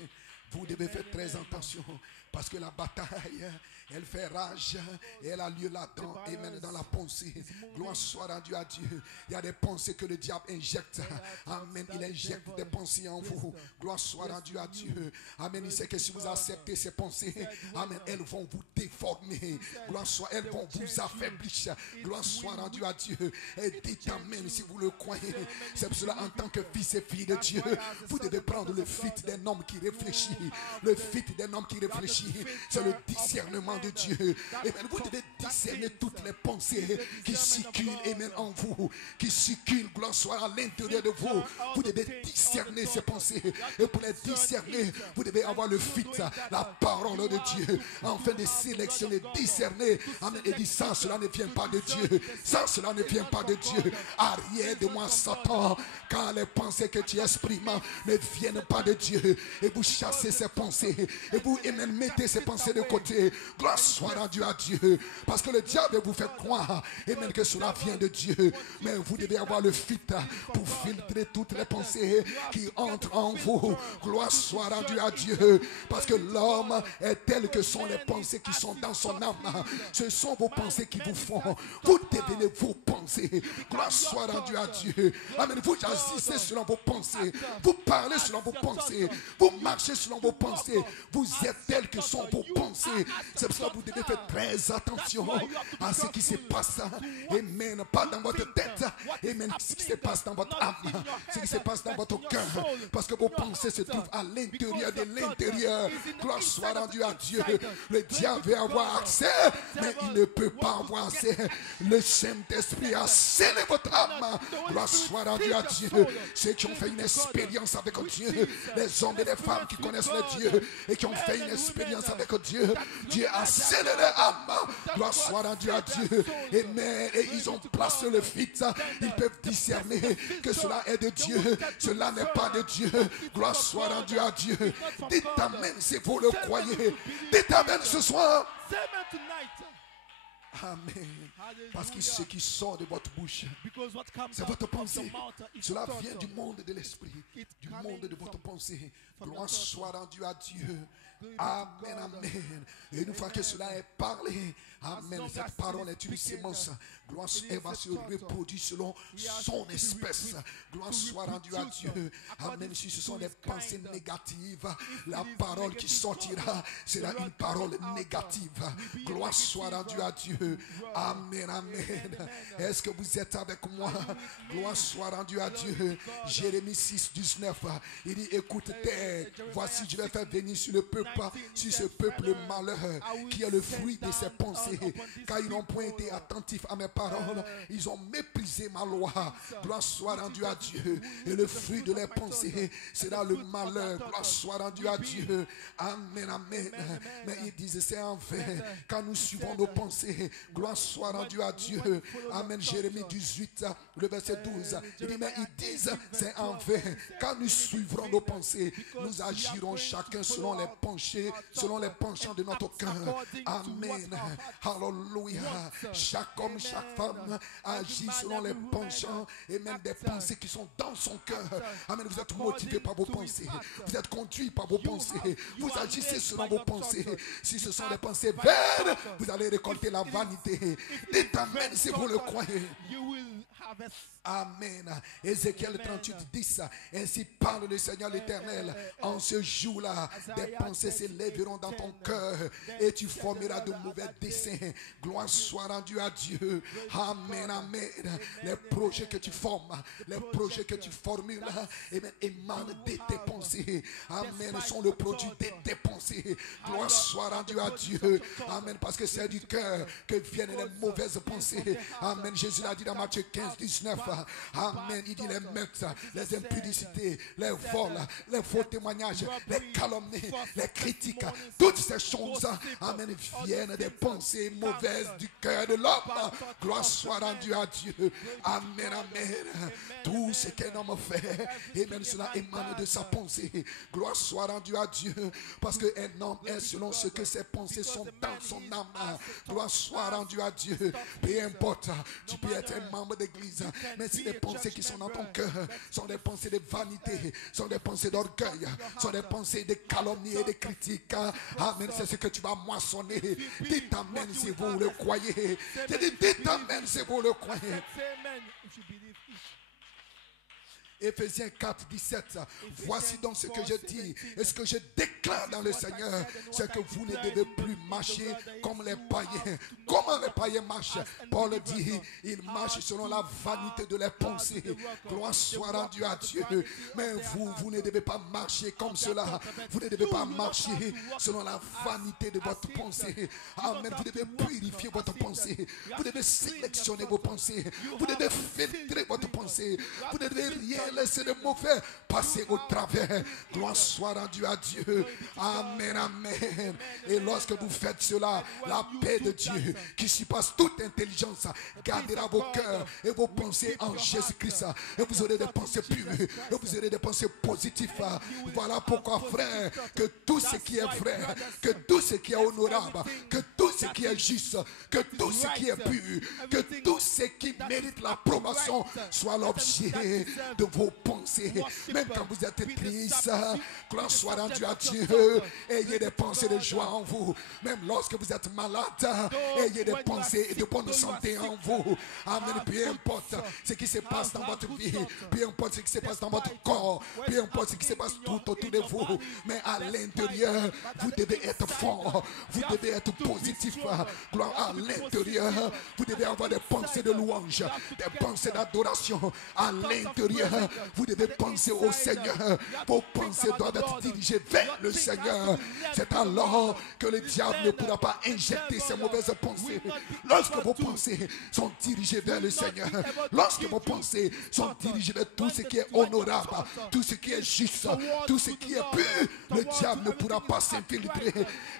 Vous devez faire très attention parce que la bataille, elle fait rage et elle a lieu là-dedans. Amen. Dans la pensée. Gloire soit rendue à Dieu. Il y a des pensées que le diable injecte. Amen. Il injecte des pensées en vous. Gloire soit rendue à Dieu. Amen. Il sait que si vous acceptez ces pensées, amen, elles vont vous déformer. Gloire soit, elles vont vous affaiblir. Gloire soit rendue à Dieu. Et dites amen si vous le croyez. C'est pour cela, en tant que fils et fille de Dieu, vous devez prendre le fit d'un homme qui réfléchit. Le fit d'un homme qui réfléchit, c'est le discernement de Dieu. Amen. Vous devez discerner toutes les pensées qui circulent, amen, en vous, qui circulent, gloire soit, à l'intérieur de vous. Vous devez discerner ces pensées. Et pour les discerner, vous devez avoir le fit, la parole de Dieu, afin de sélectionner, discerner. Amen. Et dire ça, cela ne vient pas de Dieu. Ça, cela ne vient pas de Dieu. Arrière de moi, Satan, car les pensées que tu exprimes ne viennent pas de Dieu. Et vous chassez ces pensées. Et vous, amen, mettez ces pensées de côté. Gloire soit rendue à Dieu. Parce que le diable vous fait croire, amen, que cela vient de Dieu. Mais vous devez avoir le fit pour filtrer toutes les pensées qui entrent en vous. Gloire soit rendue à Dieu. Parce que l'homme est tel que sont les pensées qui sont dans son âme. Ce sont vos pensées qui vous font. Vous devenez vos pensées. Gloire soit rendue à Dieu. Amen. Vous agissez selon vos pensées. Vous parlez selon vos pensées. Vous marchez selon vos pensées. Vous êtes tels que sont vos pensées. C'est pour cela que vous devez faire très attention à ce qui se passe. Amen. Pas dans votre tête. Amen. Ce qui se passe dans votre âme. Ce qui se passe dans votre cœur. Parce que vos pensées se trouvent à l'intérieur de l'intérieur. Gloire soit rendue à Dieu. Le diable veut avoir accès, mais il ne peut pas avoir accès. Le Saint-Esprit a scellé votre âme. Gloire soit rendue à Dieu. Ceux qui ont fait une expérience avec Dieu, les hommes et les femmes qui connaissent le Dieu et qui ont fait une expérience avec Dieu, Dieu a scellé leur âme. Gloire soit rendue à Dieu. Amen. Et ils ont placé le fit. Ils peuvent discerner que cela est de Dieu. Cela n'est pas de Dieu. Gloire soit rendue à Dieu. Dites amen si vous le croyez. Dites amen ce soir. Amen. Parce que ce qui sort de votre bouche, c'est votre pensée. Cela vient du monde de l'esprit, du monde de votre pensée. Gloire soit rendue à Dieu. Amen, amen. Et une fois que cela est parlé, amen, cette parole est une sémence. Gloire, elle va se reproduire selon son espèce. Gloire soit rendue à Dieu. Amen. Si ce sont des pensées négatives, la parole qui sortira sera une parole négative. Gloire soit rendue à Dieu. Amen, amen. Est-ce que vous êtes avec moi? Gloire soit rendue à Dieu. Jérémie 6, 19. Il dit, écoute, voici, je vais faire venir sur le peuple, sur ce peuple malheur, qui est le fruit de ses pensées, car ils n'ont point été attentifs à mes paroles, ils ont méprisé ma loi. Gloire soit rendue à Dieu. Et le fruit de leurs pensées sera le malheur. Gloire soit rendue à Dieu. Amen, amen. Mais ils disent, c'est en vain, quand nous suivons nos pensées. Gloire soit rendue à Dieu. Amen. Jérémie 18, le verset 12. Il dit, mais ils disent, c'est en vain, quand nous suivrons nos pensées, nous agirons chacun selon les penchants de notre cœur. Amen. Alléluia. Chaque homme, chaque femme agit selon les penchants et même des pensées qui sont dans son cœur. Amen. Vous êtes motivé par vos pensées. Vous êtes conduit par vos pensées. Vous agissez selon vos pensées. Si ce sont des pensées vaines, vous allez récolter la vanité. Dites amen si vous le croyez. Amen. Ézéchiel 38, 10. Ainsi parle le Seigneur l'Éternel. En ce jour-là, des pensées s'élèveront dans ton cœur et tu formeras de mauvais desseins. Gloire soit rendue à Dieu. Amen, amen. Les projets que tu formes, les projets que tu formules, émanent de tes pensées. Amen. Sont le produit de tes pensées. Gloire soit rendue à Dieu. Amen. Parce que c'est du cœur que viennent les mauvaises pensées. Amen. Jésus l'a dit dans Matthieu 15, 19. Amen. Il dit les meurtres, les impudicités, les vols, les faux témoignages, les calomnies, les critiques. Toutes ces choses, amen, viennent des pensées mauvaises du cœur de l'homme. Gloire soit rendue à Dieu. Amen, amen. Tout ce qu'un homme fait, et même cela émane de sa pensée. Gloire soit rendue à Dieu. Parce qu'un homme est selon ce que ses pensées sont dans son âme. Gloire soit rendue à Dieu. Peu importe, tu peux être un membre d'église, mais si les pensées qui sont dans ton cœur sont des pensées de vanité, sont des pensées d'orgueil, sont des pensées de calomnie et de critique, amen, c'est ce que tu vas moissonner. Dites amen si vous le croyez. Je dis dites amen si vous le croyez. Éphésiens 4, 17. Voici donc ce que je dis et ce que je déclare dans le Seigneur, c'est que vous ne devez plus marcher comme les païens. Comment les païens marchent? Paul dit, ils marchent selon la vanité de leurs pensées. Gloire soit rendue à Dieu. Mais vous ne devez pas marcher comme cela. Vous ne devez pas marcher selon la vanité de votre pensée. Amen. Vous devez purifier votre pensée. Vous devez sélectionner vos pensées. Vous devez filtrer votre pensée. Vous ne devez rien laisser le mauvais passer au travers. Gloire soit rendue à Dieu. Amen, amen. Et lorsque vous faites cela, la paix de Dieu qui surpasse toute intelligence gardera vos cœurs et vos pensées en Jésus-Christ. Et vous aurez des pensées pures. Et vous aurez des pensées positives. Voilà pourquoi, frère, que tout ce qui est vrai, que tout ce qui est honorable, que tout ce qui est juste, que tout ce qui est pur, que tout ce qui mérite l'approbation soit l'objet de vos pensées. Même quand vous êtes triste, gloire soit rendue à Dieu. Ayez des pensées de joie en vous. Même lorsque vous êtes malade, ayez des pensées de bonne santé en vous. Amen. Peu importe ce qui se passe dans votre vie, peu importe ce qui se passe dans votre corps, peu importe ce qui se passe tout autour de vous, mais à l'intérieur, vous devez être fort. Vous devez être positif. Gloire à l'intérieur. Vous devez avoir des pensées de louange, des pensées d'adoration. À l'intérieur, vous devez penser au Seigneur. Vos pensées doivent être dirigées vers le Seigneur. C'est alors que le diable ne pourra pas injecter ses mauvaises pensées. Lorsque vos pensées sont dirigées vers le Seigneur, lorsque vos pensées sont dirigées vers tout ce qui est honorable, tout ce qui est juste, tout ce qui est pur, le diable ne pourra pas s'infiltrer.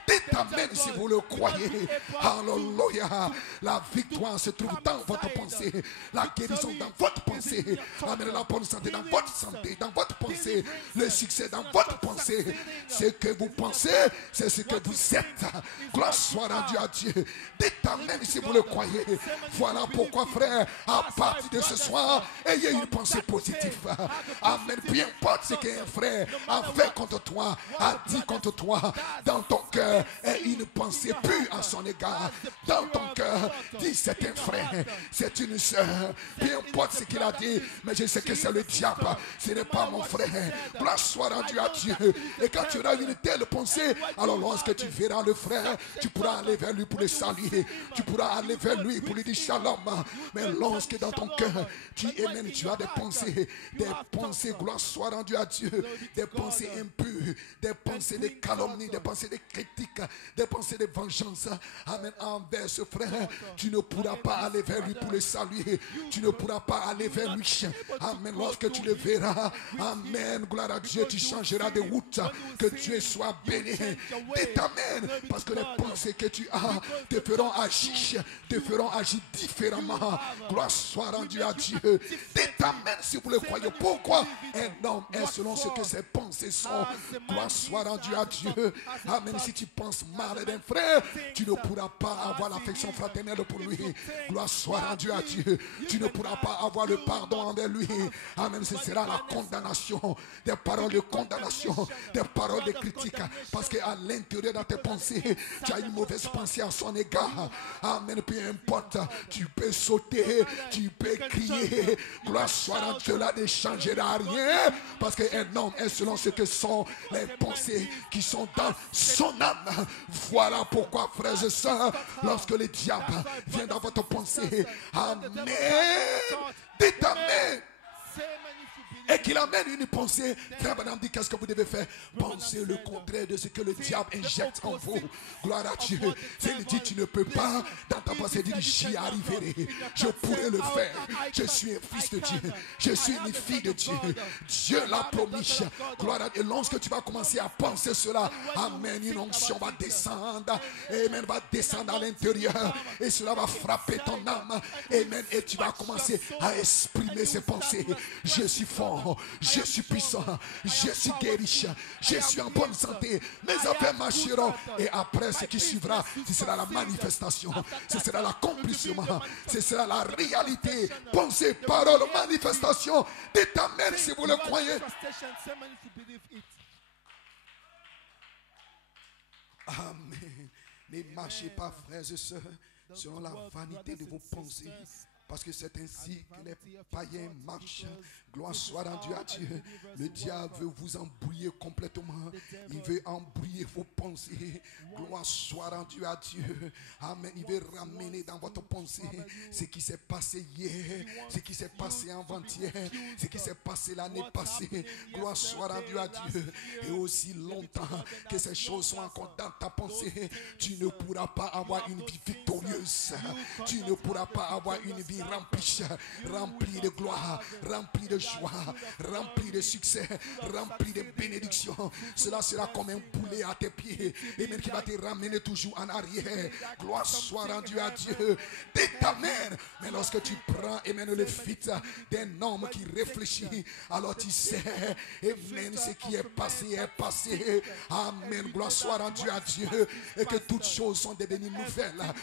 Dites amen si vous le croyez. Alléluia. La victoire se trouve dans votre pensée. La guérison dans votre pensée. Amen. La bonne santé dans votre santé, dans votre pensée. Le succès dans votre pensée. Ce que vous pensez, c'est ce que vous êtes. Gloire soit rendue à Dieu. Dites amen si vous le croyez. Voilà pourquoi, frère, à partir de ce soir, ayez une pensée positive. Amen. Peu importe ce qu'un frère a fait contre toi, a dit contre toi, dans ton cœur, ait une pensée pure à son égard. Dans ton cœur, dis c'est un frère, c'est une soeur. Peu importe ce qu'il a dit, mais je sais que c'est le diable, ce n'est pas mon frère. Gloire soit rendue à Dieu. Et quand tu auras une telle pensée, alors lorsque tu verras le frère, tu pourras aller vers lui pour le saluer. Tu pourras aller vers lui pour lui dire shalom. Mais lorsque dans ton cœur, tu émènes, tu as des pensées, gloire soit rendue à Dieu, des pensées impures, des pensées de calomnie, des pensées de critique, des pensées de vengeance. Amen. Envers ce frère, tu ne pourras pas aller vers lui pour le saluer. Tu ne pourras pas aller vers lui. Amen. Lorsque tu le verras, amen, gloire à Dieu, tu changeras de route. Que Dieu soit béni. Dites amen. Parce que les pensées que tu as te feront agir différemment. Gloire soit rendue à Dieu. Dites amen si vous le croyez. Pourquoi un homme est selon ce que ses pensées sont. Gloire soit rendue à Dieu. Amen. Si tu penses mal d'un frère, tu ne pourras pas avoir l'affection fraternelle pour lui. Gloire soit rendue à Dieu. Tu ne pourras pas avoir le pardon envers lui. Amen. Ce sera la condamnation. d'accusation, des paroles de condamnation, des paroles de critique. Parce qu'à l'intérieur de tes pensées, tu as une mauvaise pensée à son égard. Amen. Peu importe, tu peux sauter, tu peux crier. Gloire soit à Dieu, là ne changera rien. Parce qu'un homme est selon ce que sont les pensées qui sont dans son âme. Voilà pourquoi, frères et sœurs, lorsque le diable vient dans votre pensée, amen, dites amen, et qu'il amène une pensée, frère Branham dit qu'est-ce que vous devez faire? Pensez le contraire de ce que le diable injecte en vous. Gloire à Dieu. S'il dit tu ne peux pas, dans ta pensée dit j'y arriverai, je pourrai le faire, je suis un fils de Dieu, je suis une fille de Dieu, Dieu l'a promis. Gloire à Dieu. Et lorsque tu vas commencer à penser cela, amen, une onction va descendre, amen, va descendre à l'intérieur et cela va frapper ton âme, amen, et tu vas commencer à exprimer ces pensées. Je suis fort, je suis puissant, je suis guéri, je suis en bonne santé, mes affaires marcheront. Et après ce qui suivra, ce sera la manifestation, ce sera l'accomplissement, ce sera la réalité. Pensée, parole, manifestation. Dites amen si vous le croyez. Amen. Ne marchez pas, frères et sœurs, selon la vanité de vos pensées. Parce que c'est ainsi que les païens marchent. Gloire soit rendue à Dieu. Le diable veut vous embrouiller complètement. Il veut embrouiller vos pensées. Gloire soit rendue à Dieu. Amen. Il veut ramener dans votre pensée ce qui s'est passé hier, ce qui s'est passé avant-hier, ce qui s'est passé l'année passée. Gloire soit rendue à Dieu. Et aussi longtemps que ces choses sont encore dans ta pensée, tu ne pourras pas avoir une vie victorieuse. Tu ne pourras pas avoir une vie remplie de gloire, remplie de joie, remplie de succès, remplie de bénédictions. Cela sera comme un boulet à tes pieds et même qui va te ramener toujours en arrière. Gloire soit rendue à Dieu. Dites amen. Mais lorsque tu prends et mènes le fit d'un homme qui réfléchit, alors tu sais, et même ce qui est passé. Amen. Gloire soit rendue à Dieu. Et que toutes choses sont devenues nouvelles.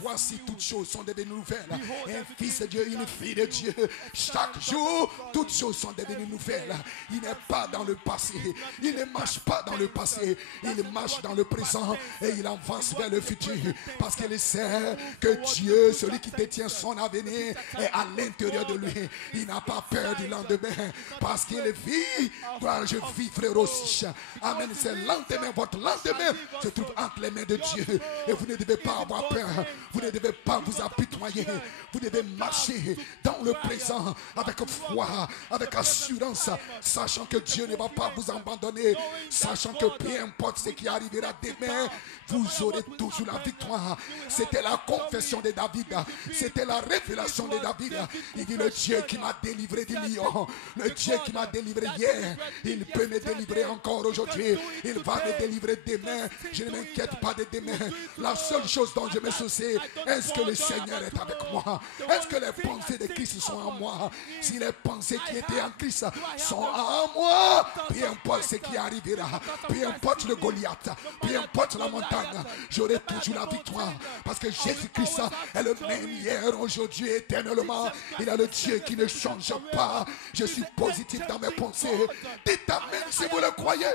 Voici toutes choses sont devenues nouvelles. Un fils de Dieu, une fille de Dieu. Chaque jour, toutes choses sont devenues nouvelles. Il n'est pas dans le passé. Il ne marche pas dans le passé. Il marche dans le présent et il avance vers le futur. Parce qu'il sait que Dieu, celui qui détient son avenir, est à l'intérieur de lui. Il n'a pas peur du lendemain. Parce qu'il vit. Voilà, je vis, frère aussi. Amen. C'est lendemain. Votre lendemain se trouve entre les mains de Dieu. Et vous ne devez pas avoir peur. Vous ne devez pas vous apitoyer. Vous devez marcher dans le présent avec foi, avec assurance, sachant que Dieu ne va pas vous abandonner, sachant que peu importe ce qui arrivera demain, vous aurez toujours la victoire. C'était la confession de David, c'était la révélation de David. Il dit: le Dieu qui m'a délivré du lion, le Dieu qui m'a délivré hier, il peut me délivrer encore aujourd'hui, il va me délivrer demain. Je ne m'inquiète pas de demain. La seule chose dont je me soucie, est-ce que le Seigneur est avec moi? Est-ce que les pensées de Christ sont en moi? Si les pensées qui étaient en Christ sont en moi, peu importe ce qui arrivera, peu importe le Goliath, peu importe la montagne, j'aurai toujours la victoire. Parce que Jésus-Christ est le même hier, aujourd'hui, éternellement. Il est le Dieu qui ne change pas. Je suis positif dans mes pensées. Dites amen si vous le croyez.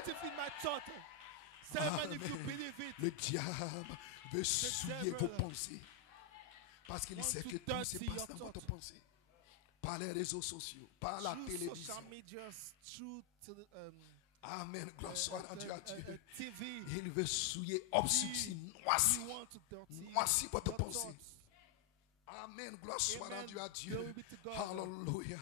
Amen. Le diable veut souiller vos pensées. Parce qu'il sait que tout se passe dans votre pensée. Par les réseaux sociaux, par la télévision. Amen. Gloire soit rendue à Dieu. Il veut souiller, obscurcir, noircir votre pensée. Amen. Gloire soit rendue à Dieu. Alléluia.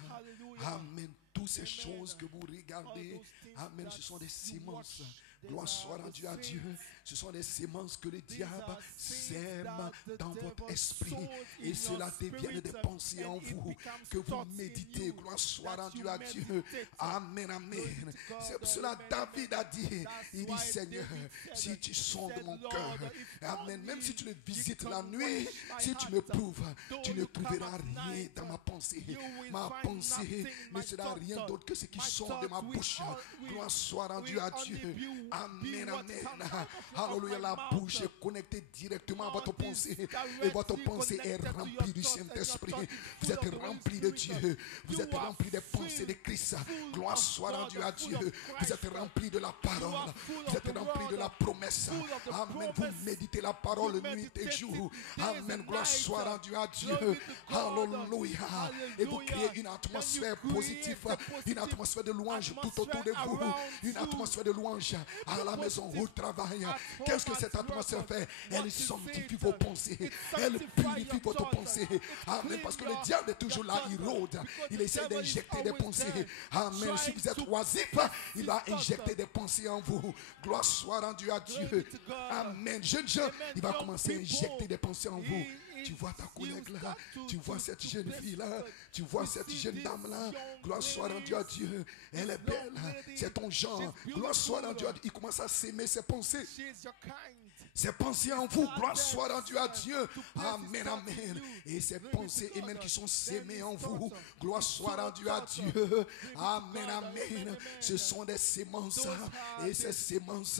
Amen. Toutes ces choses que vous regardez, amen, ce sont des semences. Gloire soit rendue à Dieu. Ce sont des semences que le diable sème dans votre esprit. Et cela devient des pensées en vous que vous méditez. Gloire soit rendue à Dieu. Amen, amen. C'est pour cela David a dit, il dit: Seigneur, si tu sondes mon cœur, amen, même si tu le visites la nuit, si tu me prouves, tu ne trouveras rien dans ma pensée. Ma pensée ne sera rien d'autre que ce qui sort de ma bouche. Gloire soit rendue à Dieu. Amen, amen. Alléluia, la bouche est connectée directement à votre pensée. Et votre pensée est remplie du Saint-Esprit. Vous êtes rempli de Dieu. Vous êtes rempli des pensées de Christ. Gloire soit rendue à Dieu. Vous êtes rempli de la parole. Vous êtes rempli de la promesse. Amen. Vous méditez la parole nuit et jour. Amen. Gloire soit rendue à Dieu. Alléluia. Et vous créez une atmosphère positive. Une atmosphère de louange tout autour de vous. Une atmosphère de louange à la maison, au travail. Qu'est-ce que cette atmosphère fait? Elle sanctifie vos pensées. Elle purifie votre pensée. Amen. Parce que le diable est toujours là. Il rôde. Il essaie d'injecter des pensées. Amen. Si vous êtes oisif, il va injecter des pensées en vous. Gloire soit rendue à Dieu. Amen. Jeunes gens, il va commencer à injecter des pensées en vous. Tu vois ta collègue là, tu vois cette jeune fille là, tu vois cette jeune dame là. Gloire soit rendue à Dieu. Elle est belle, c'est ton genre. Gloire soit rendue à Dieu. Il commence à s'aimer ses pensées. Ses pensées en vous, gloire soit rendue à Dieu. Amen, amen. Et ces pensées, amen, qui sont sémées en vous, gloire soit rendue à Dieu. Amen, amen. Ce sont des sémences. Et ces sémences,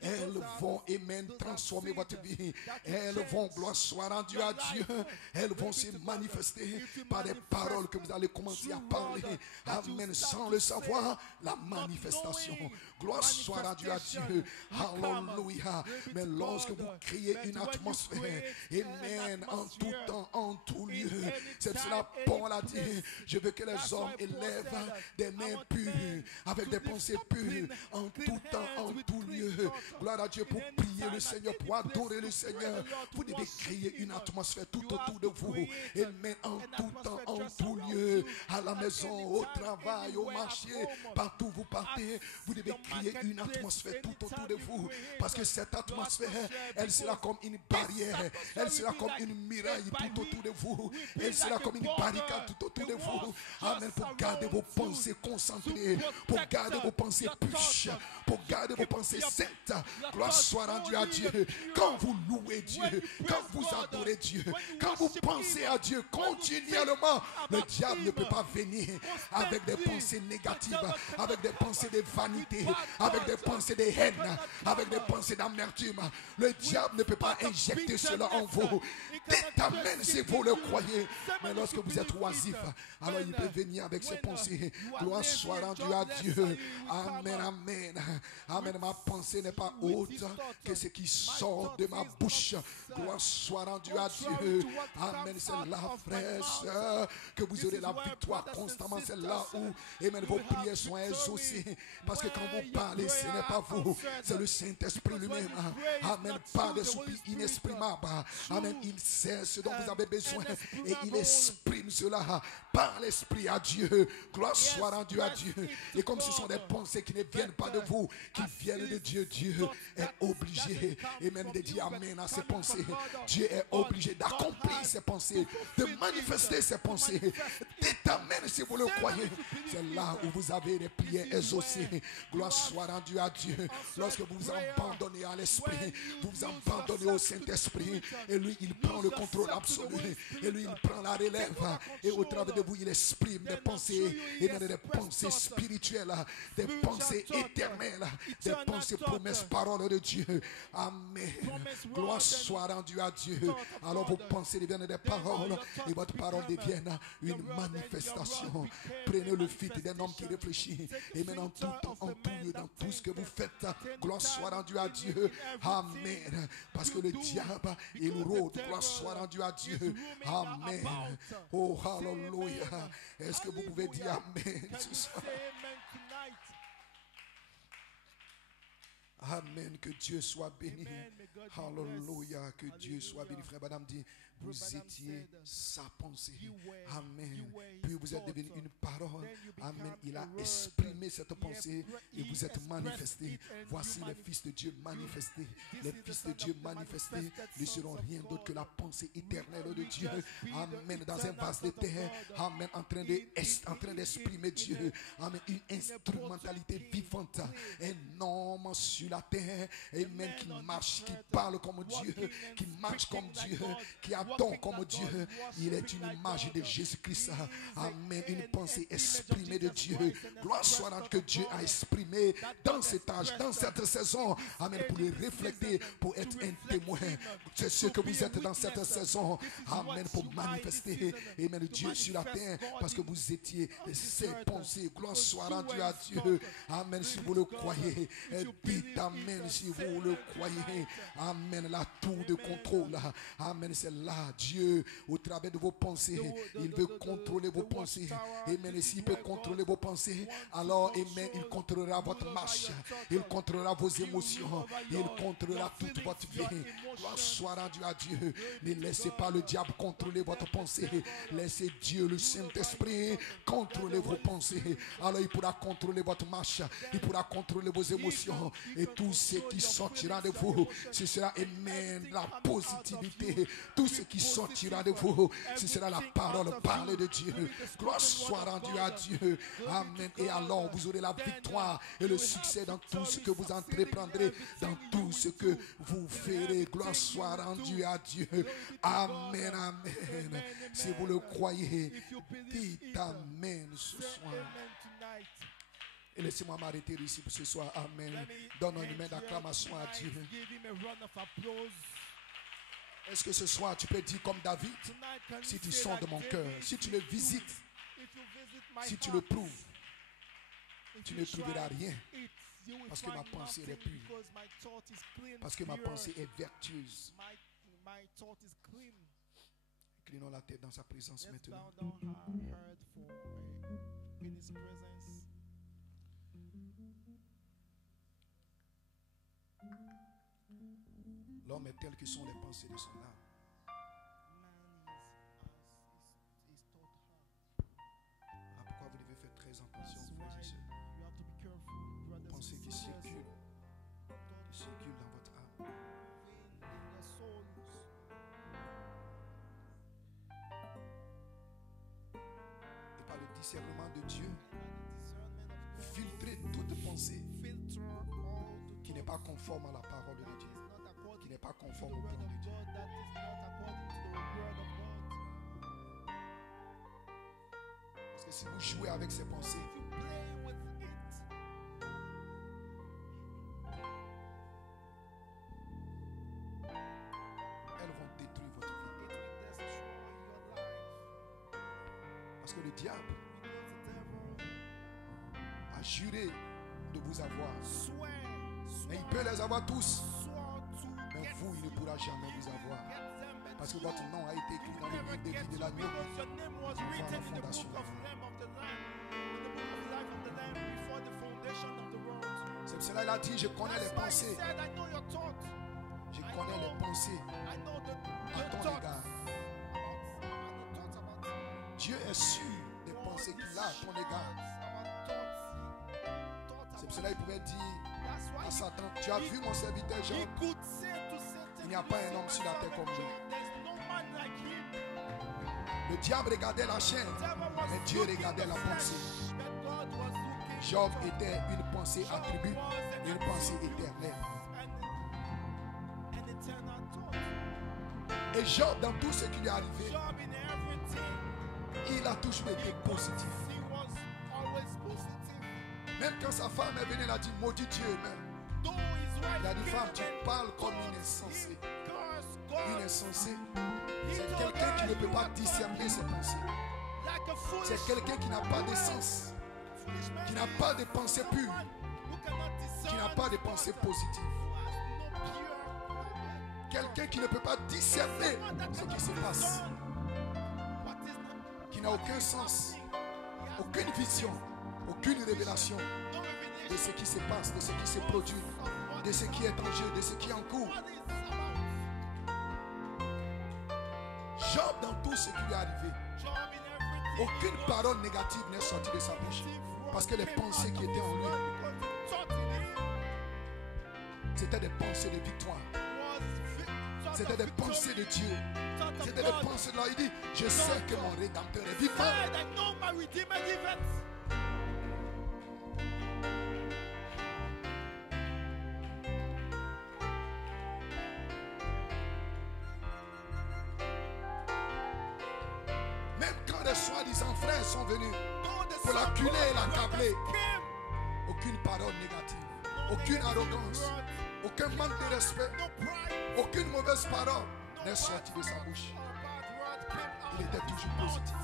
elles vont, amen, transformer votre vie. Elles vont, gloire soit rendue à Dieu. Elles vont se manifester par des paroles que vous allez commencer à parler. Amen. Sans le savoir, la manifestation. Gloire soit rendue à Dieu. Alléluia. Mais lorsque vous créez une atmosphère, amen, en tout temps, en tout lieu, c'est cela Paul a dit. Je veux que les hommes élèvent des mains pures, avec des pensées pures, en tout temps, en tout lieu. Gloire à Dieu pour prier le Seigneur, pour adorer le Seigneur. Vous devez créer une atmosphère tout autour de vous. Amen, en tout temps, en tout lieu, à la maison, au travail, au marché, partout où vous partez, vous devez créer une atmosphère tout autour de vous. Parce que cette atmosphère, elle sera comme une barrière, elle sera comme une muraille tout autour de vous, elle sera comme une barricade tout autour de vous. Amen. Pour garder vos pensées concentrées, pour garder vos pensées pures, pour garder vos pensées saintes. Gloire soit rendue à Dieu. Quand vous louez Dieu, quand vous adorez Dieu, quand vous pensez à Dieu continuellement, le diable ne peut pas venir avec des pensées négatives, avec des pensées de vanité, avec des pensées de haine, avec des pensées d'amertume. Le diable ne peut pas injecter cela en vous. Amen si vous le croyez. Mais lorsque vous êtes oisif, alors il peut venir avec ses pensées. Gloire soit rendue à Dieu. Amen, amen. Amen. Ma pensée n'est pas haute que ce qui sort de ma bouche. Gloire soit rendue à Dieu. Amen. C'est là, frère, sœur, que vous aurez la victoire constamment. C'est là où, amen, vos prières sont exaucées. Parce que quand vous parlez, ce n'est pas vous, c'est le Saint-Esprit lui-même. Amen. Pas de soupirs inexprimables. Amen. Il sait ce dont vous avez besoin et il exprime cela par l'Esprit à Dieu. Gloire soit rendue à Dieu. Et comme ce sont des pensées qui ne viennent pas de vous, qui viennent de Dieu, Dieu est obligé, et même de dire amen à ses pensées. Dieu est obligé d'accomplir ses pensées, de manifester ses pensées. Dites amen si vous le croyez. C'est là où vous avez les prières exaucées. Gloire soit rendue à Dieu. Lorsque vous vous abandonnez à l'Esprit, vous vous abandonnez au Saint-Esprit, et lui il prend le contrôle absolu, et lui il prend la relève, et au travers de vous il exprime des pensées, et des pensées spirituelles, des pensées éternelles, des pensées promesses, paroles de Dieu. Amen. Gloire soit rendue à Dieu. Alors vos pensées deviennent des paroles, et votre parole devienne une manifestation. Prenez le fil d'un homme qui réfléchit, et maintenant tout temps, en tout lieu, dans tout ce que vous faites, gloire soit rendue à Dieu. Amen. Parce que le diable, il rôde. Gloire soit rendue à Dieu. Amen. Oh, hallelujah. Est-ce que vous pouvez dire amen ce soir? Amen. Que Dieu soit béni. Alléluia. Que Dieu soit béni. Frère Madame dit, vous étiez sa pensée. Amen. Puis vous êtes devenu une parole. Amen. Il a exprimé cette pensée et vous êtes manifesté. Voici les fils de Dieu manifestés. Les fils de Dieu manifestés ne seront rien d'autre que la pensée éternelle de Dieu. Amen. Dans un vase de terre. Amen. En train d'exprimer Dieu. Amen. Une instrumentalité vivante. Énorme vivant sur la terre. Amen. Qui marche, qui parle comme Dieu, qui marche comme Dieu, qui attend comme Dieu. Il est une image de Jésus-Christ. Amen. Une pensée exprimée de Dieu. Gloire soit à que Dieu a exprimé dans cet âge, dans cette saison. Amen. Pour le refléter, pour être un témoin. C'est ce que vous êtes dans cette saison. Amen. Pour manifester. Amen. Dieu sur la terre. Parce que vous étiez ses pensées. Gloire soit rendue à Dieu. Amen. Si vous le croyez. Dites Amen. Si vous le croyez. Amen. La tour de contrôle. Amen. C'est là. Dieu, au travers de vos pensées, il veut contrôler vos pensées. Amen. Et s'il peut contrôler vos pensées, alors, amen, il contrôlera votre marche. Il contrôlera vos émotions. Il contrôlera toute votre vie. Gloire soit rendue à Dieu. Ne laissez pas le diable contrôler votre pensée. Laissez Dieu, le Saint-Esprit, contrôler vos pensées. Alors, il pourra contrôler votre marche. Il pourra contrôler vos émotions. Et tout ce qui sortira de vous, ce sera, amen, la positivité. Tout ce qui sortira de vous, ce sera la parole parlée de Dieu. Gloire soit rendue à Dieu. Amen. Et alors, vous aurez la victoire et le succès dans tout ce que vous entreprendrez, dans tout ce que vous ferez. Gloire soit rendue à Dieu. Amen, amen. Si vous le croyez, dites amen ce soir. Et laissez-moi m'arrêter ici pour ce soir. Amen. Donne une main d'acclamation à Dieu. Est-ce que ce soir tu peux dire comme David, si tu sondes mon cœur, si tu le visites, si tu le prouves, tu ne trouveras rien. Parce que ma pensée est pure. Parce que ma pensée est vertueuse. Inclinons la tête dans sa présence maintenant. L'homme est tel que sont les pensées de son âme. Voilà pourquoi vous devez faire très attention, frères et sœurs. Pensées qui circulent dans votre âme. Et par le discernement de Dieu, filtrez toute pensée qui n'est pas conforme à la parole de Dieu, qui n'est pas conforme au plan de Dieu. Parce que si vous jouez avec ces pensées, elles vont détruire votre vie. Parce que le diable a juré de vous avoir. Mais il peut les avoir tous. Mais vous, il ne pourra jamais vous avoir. Parce que votre nom a été écrit dans le livre de vie de l'agneau avant la fondation de la vie. C'est pour cela qu'il a dit, je connais les pensées. Je connais les pensées à ton égard. Dieu est sûr des pensées qu'il a à ton égard. C'est pour cela qu'il pouvait dire à Satan, tu as vu mon serviteur Job? Il n'y a pas un homme sur la terre comme lui. Le diable regardait la chair, mais Dieu regardait la pensée. Job était une pensée attribue, une pensée éternelle. Et Job, dans tout ce qui lui est arrivé, il a toujours été positif. Même quand sa femme est venue, elle a dit, maudit Dieu même. Il a dit, femme, tu parles comme une insensée. Une insensée, c'est quelqu'un qui ne peut pas discerner ses pensées. C'est quelqu'un qui n'a pas d'essence, qui n'a pas de pensée pure, qui n'a pas de pensée positive. Quelqu'un qui ne peut pas discerner ce qui se passe, qui n'a aucun sens, aucune vision, aucune révélation de ce qui se passe, de ce qui se produit, de ce qui est en jeu, de ce qui est en cours. Job, dans tout ce qui lui est arrivé, aucune parole négative n'est sortie de sa bouche. Parce que les pensées qui étaient en lui, c'était des pensées de victoire. C'était des pensées de Dieu. C'était des pensées de là. Il dit, je sais que mon Rédempteur est vivant. des soi-disant frères sont venus pour l'acculer et l'accabler, aucune parole négative, aucune arrogance, aucun manque de respect, aucune mauvaise parole n'est sortie de sa bouche. Il était toujours positif.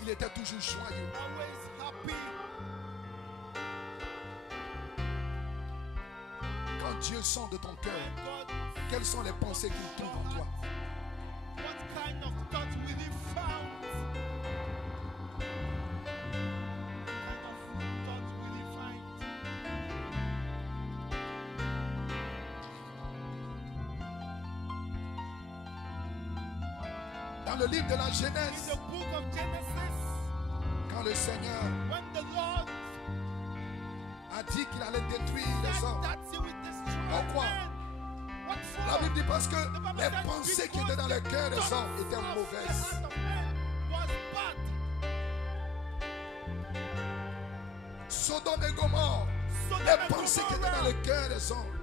Il était toujours joyeux. Quand Dieu sent de ton cœur, quelles sont les pensées qu'il trouve en toi? Dans le livre de la Genèse, quand le Seigneur a dit qu'il allait détruire les hommes, pourquoi? La Bible dit parce que les pensées qui étaient dans le cœur des hommes étaient mauvaises. Sodome et Gomorrhe, les pensées qui étaient dans le cœur des hommes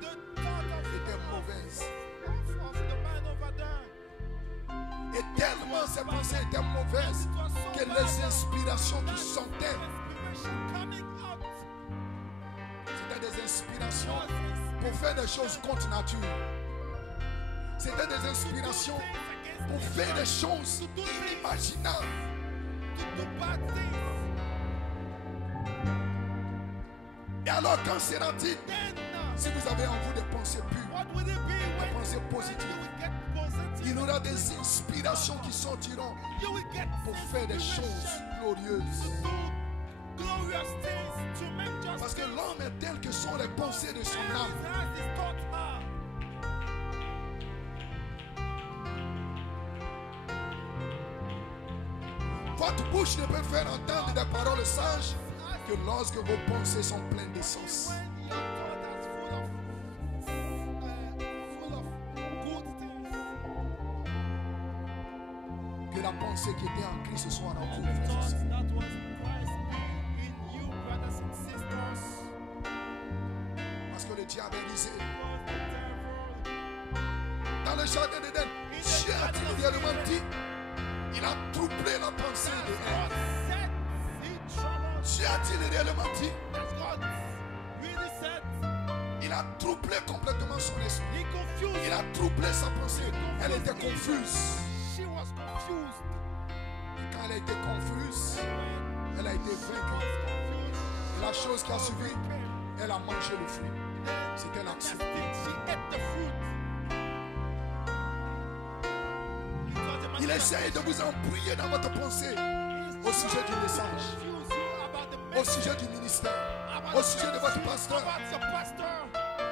étaient mauvaises. Et tellement ces pensées étaient mauvaises que les inspirations qu'ils sentaient, c'était des inspirations pour faire des choses contre nature. C'était des inspirations pour faire des choses inimaginables. Et alors quand c'est dit, si vous avez en vous des pensées pures, des pensées positives, il y aura des inspirations qui sortiront pour faire des choses glorieuses. Parce que l'homme est tel que sont les pensées de son âme. Votre bouche ne peut faire entendre des paroles sages que lorsque vos pensées sont pleines d'essence. Que la pensée qui était en Christ ce soit en vous, frères et sœurs. Parce que le diable est risé. Dans le jardin d'Éden, Dieu a réellement dit, il a troublé la pensée de Ève. Dieu a réellement dit, il a troublé complètement son esprit. Il a troublé sa pensée. Elle était confuse. Et quand elle a été confuse, elle a été vaincue. Et la chose qui a suivi, elle a mangé le fruit. C'était l'action. Il essaye de vous embrouiller dans votre pensée au sujet du message, au sujet du ministère, au sujet de votre pasteur.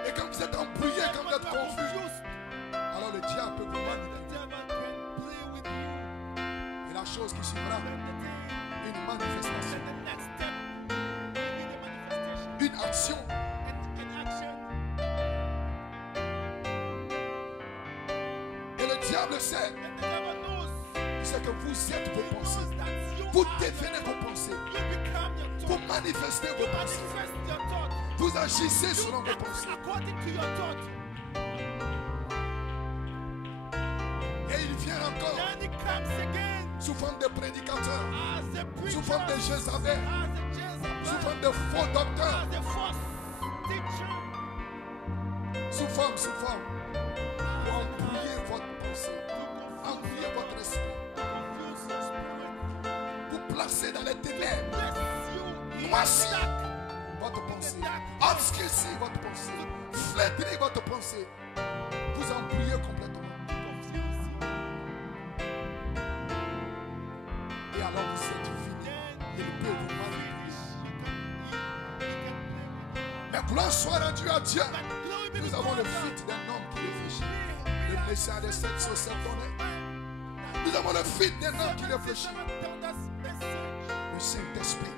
Et quand vous êtes embrouillé, quand vous êtes confus, alors le diable peut vous manipuler. Et la chose qui suivra, une manifestation, une action. Et le diable sait. C'est que vous êtes vos pensées. Vous devenez vos pensées. Vous manifestez vos pensées. Vous agissez selon vos pensées. Et il vient encore sous forme de prédicateurs, sous forme de Jézabel, sous forme de faux docteurs, sous forme, pour embrouiller votre pensée, embrouiller votre esprit. Placé dans les ténèbres, noircir votre pensée, obscurcir votre pensée, flétrir votre pensée, vous embrouiller complètement. Et alors vous êtes fini. Il peut vous manipuler. Mais gloire soit rendue à Dieu. Nous avons le fils d'un homme qui réfléchit. Le Messie des 7 sur 7 tonnes. Nous avons le fils d'un homme qui réfléchit. Le Saint-Esprit.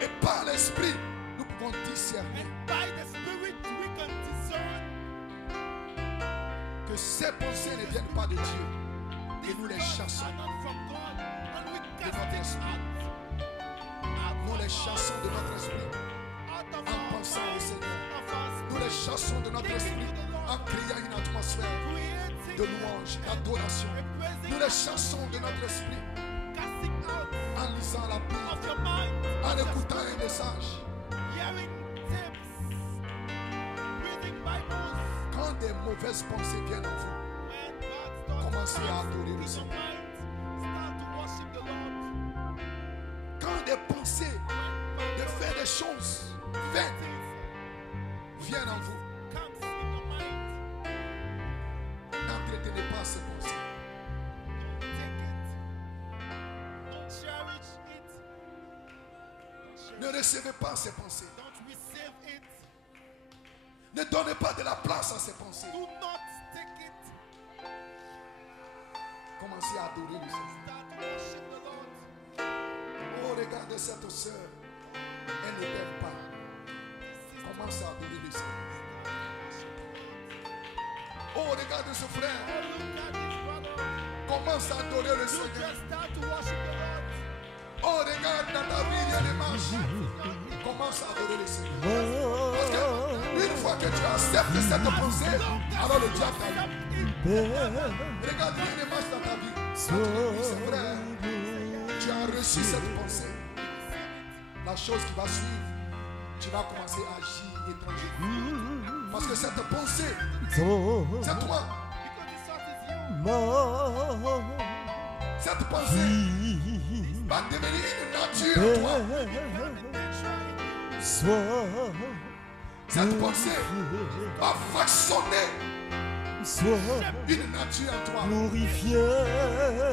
Et par l'Esprit, nous pouvons discerner que ces pensées ne viennent pas de Dieu. Et nous les chassons de notre esprit. Nous les chassons de notre esprit en pensant au Seigneur. Nous les chassons de notre esprit en créant une atmosphère d'atmosphère de louange, d'adoration. Nous les chassons de notre esprit en lisant la Bible, en écoutant un message. Quand des mauvaises pensées viennent en vous, commencez à adorer le Seigneur. Quand des pensées de faire des choses vaines viennent en vous, n'entretenez pas ces pensées. Ne recevez pas ces pensées. Ne donnez pas de la place à ces pensées. Commencez à adorer le Seigneur. Oh, regardez cette soeur. Elle ne t'aime pas. Commence à adorer le Seigneur. Oh, regardez ce frère. Commence à adorer le Seigneur. Oh, regarde dans ta vie, il y a des marches. Commence à adorer le Seigneur. Parce qu'une fois que tu acceptes cette pensée, alors le diable t'a eu. Regarde, il y a des marches dans ta vie. Quand tu dis, c'est vrai, tu as reçu cette pensée. La chose qui va suivre, tu vas commencer à agir étrangement. Parce que cette pensée, c'est toi. Cette pensée va devenir une nature en toi. Cette pensée va fractionner une nature en toi.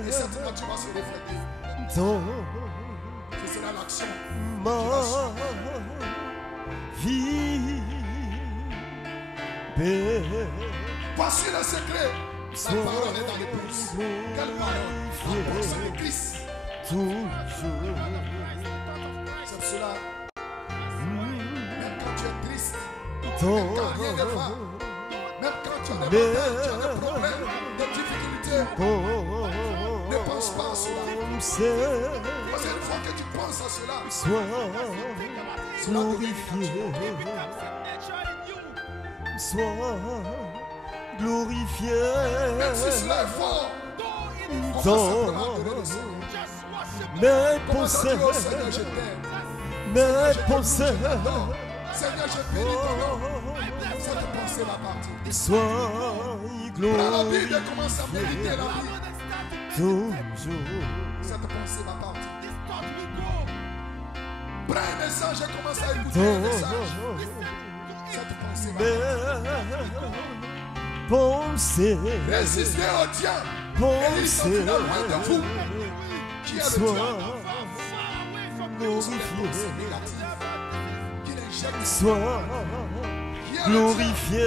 Et cette nature va se refléter. Ce sera l'action qui va suivre. Voici le secret. La parole est dans l'épouse. Quelle parole? La pensée de Christ. C'est cela. Même quand tu es triste, même quand rien ne va, même quand tu as des batailles, tu as des problèmes, des difficultés, ne pense pas à cela. Parce qu'une fois que tu penses à cela, cela devient glorifié. Même si cela est fort, commence simplement à adorer le Seigneur. Mes Commence à pensées, dire au Seigneur, je t'aime. mes pensées, Seigneur, je bénis ton nom. Cette pensée va partir. sois Prends la Bible glorifié et commence à méditer la Bible. toujours. Cette pensée va partir. Prends un message et commence à écouter un message. Cette pensée va partir. Pensez, Résistez au diable. Et il sortira loin de vous. Qui est le sois diable? glorifié, Qu'il injecte. sois Qui est le diable? glorifié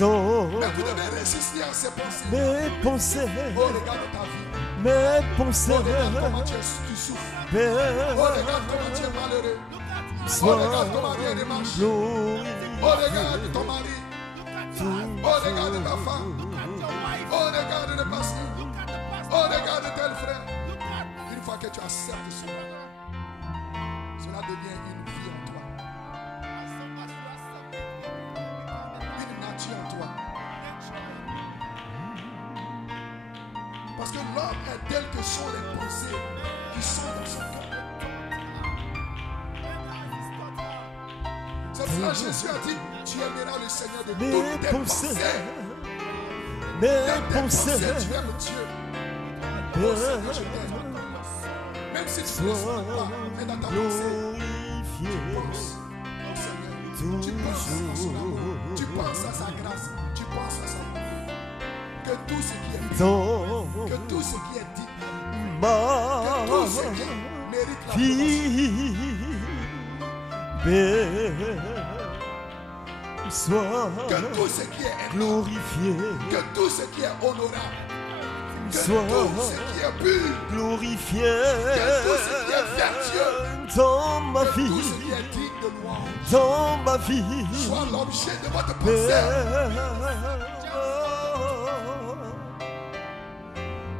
dans Mais vous devez résister à ces pensées. mes pensées, Oh, regarde ta vie. mes pensées, Oh, regarde comment tu souffres. Oh, regarde comment tu es malheureux. Oh, sois regarde ton mari a des marches. Oh, glorifié regarde ton mari. Oh, regarde ta femme. Oh, regarde le pasteur. Oh, regarde tel frère. Une fois que tu acceptes cela, cela devient une vie en toi. Une nature en toi. Parce que l'homme est tel que sont les pensées qui sont dans son cœur. C'est cela que Jésus a dit, tu aimeras le Seigneur de toutes tes pensées. mes Dans tes pensées, pensées, tu aimes Dieu. Oh Seigneur, je t'aime. Même si tu ne le sens pas, mais dans ta pensée, tu penses au Seigneur. Tu penses à son amour. Tu penses à sa grâce. Tu penses à sa bonté. Que tout ce qui est bien, que tout ce qui est dit, que tout ce qui mérite l'approbation, sois que tout ce qui est aimable, glorifié, que tout ce qui est honorable, que sois tout ce qui est pur, glorifié que tout ce qui est vertueux, dans ma que tout vie, ce qui est digne de louange dans ma vie. soit l'objet de votre pensée.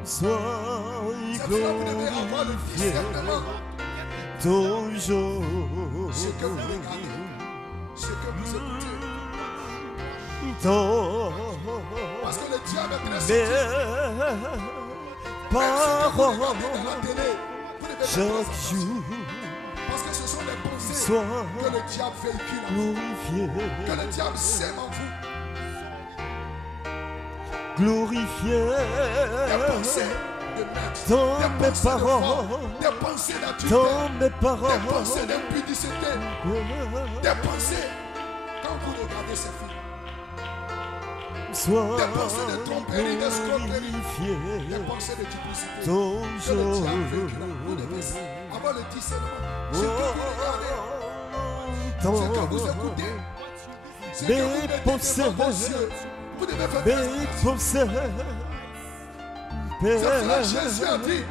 Sois C'est cela que vous devez avoir le glorifié discernement. toujours. Ce que vous regardez, ce que vous écoutez, Parce que le diable est très mes sensible. Même ce que vous paroles regardez dans la télé, vous devez faire chaque attention. jour Parce que ce sont les pensées soient que le diable véhicule en vous, glorifiées, que le diable sème en vous. glorifiées Des pensées de maître, dans des mes pensées de foi, paroles, des pensées dans d'adultère, mes des paroles, pensées d'impudicité, des pensées quand vous regardez ces films, soient des pensées de tromperie, d'escroquerie, glorifiées des pensées de duplicité. ton Que le diable véhicule en jour. vous. Vous devez avoir le discernement. Ce que vous regardez, ce que vous écoutez, ce que vous Mes mettez pensées, devant vos yeux, vous devez faire mes attention. pensées, C'est cela que Jésus a dit.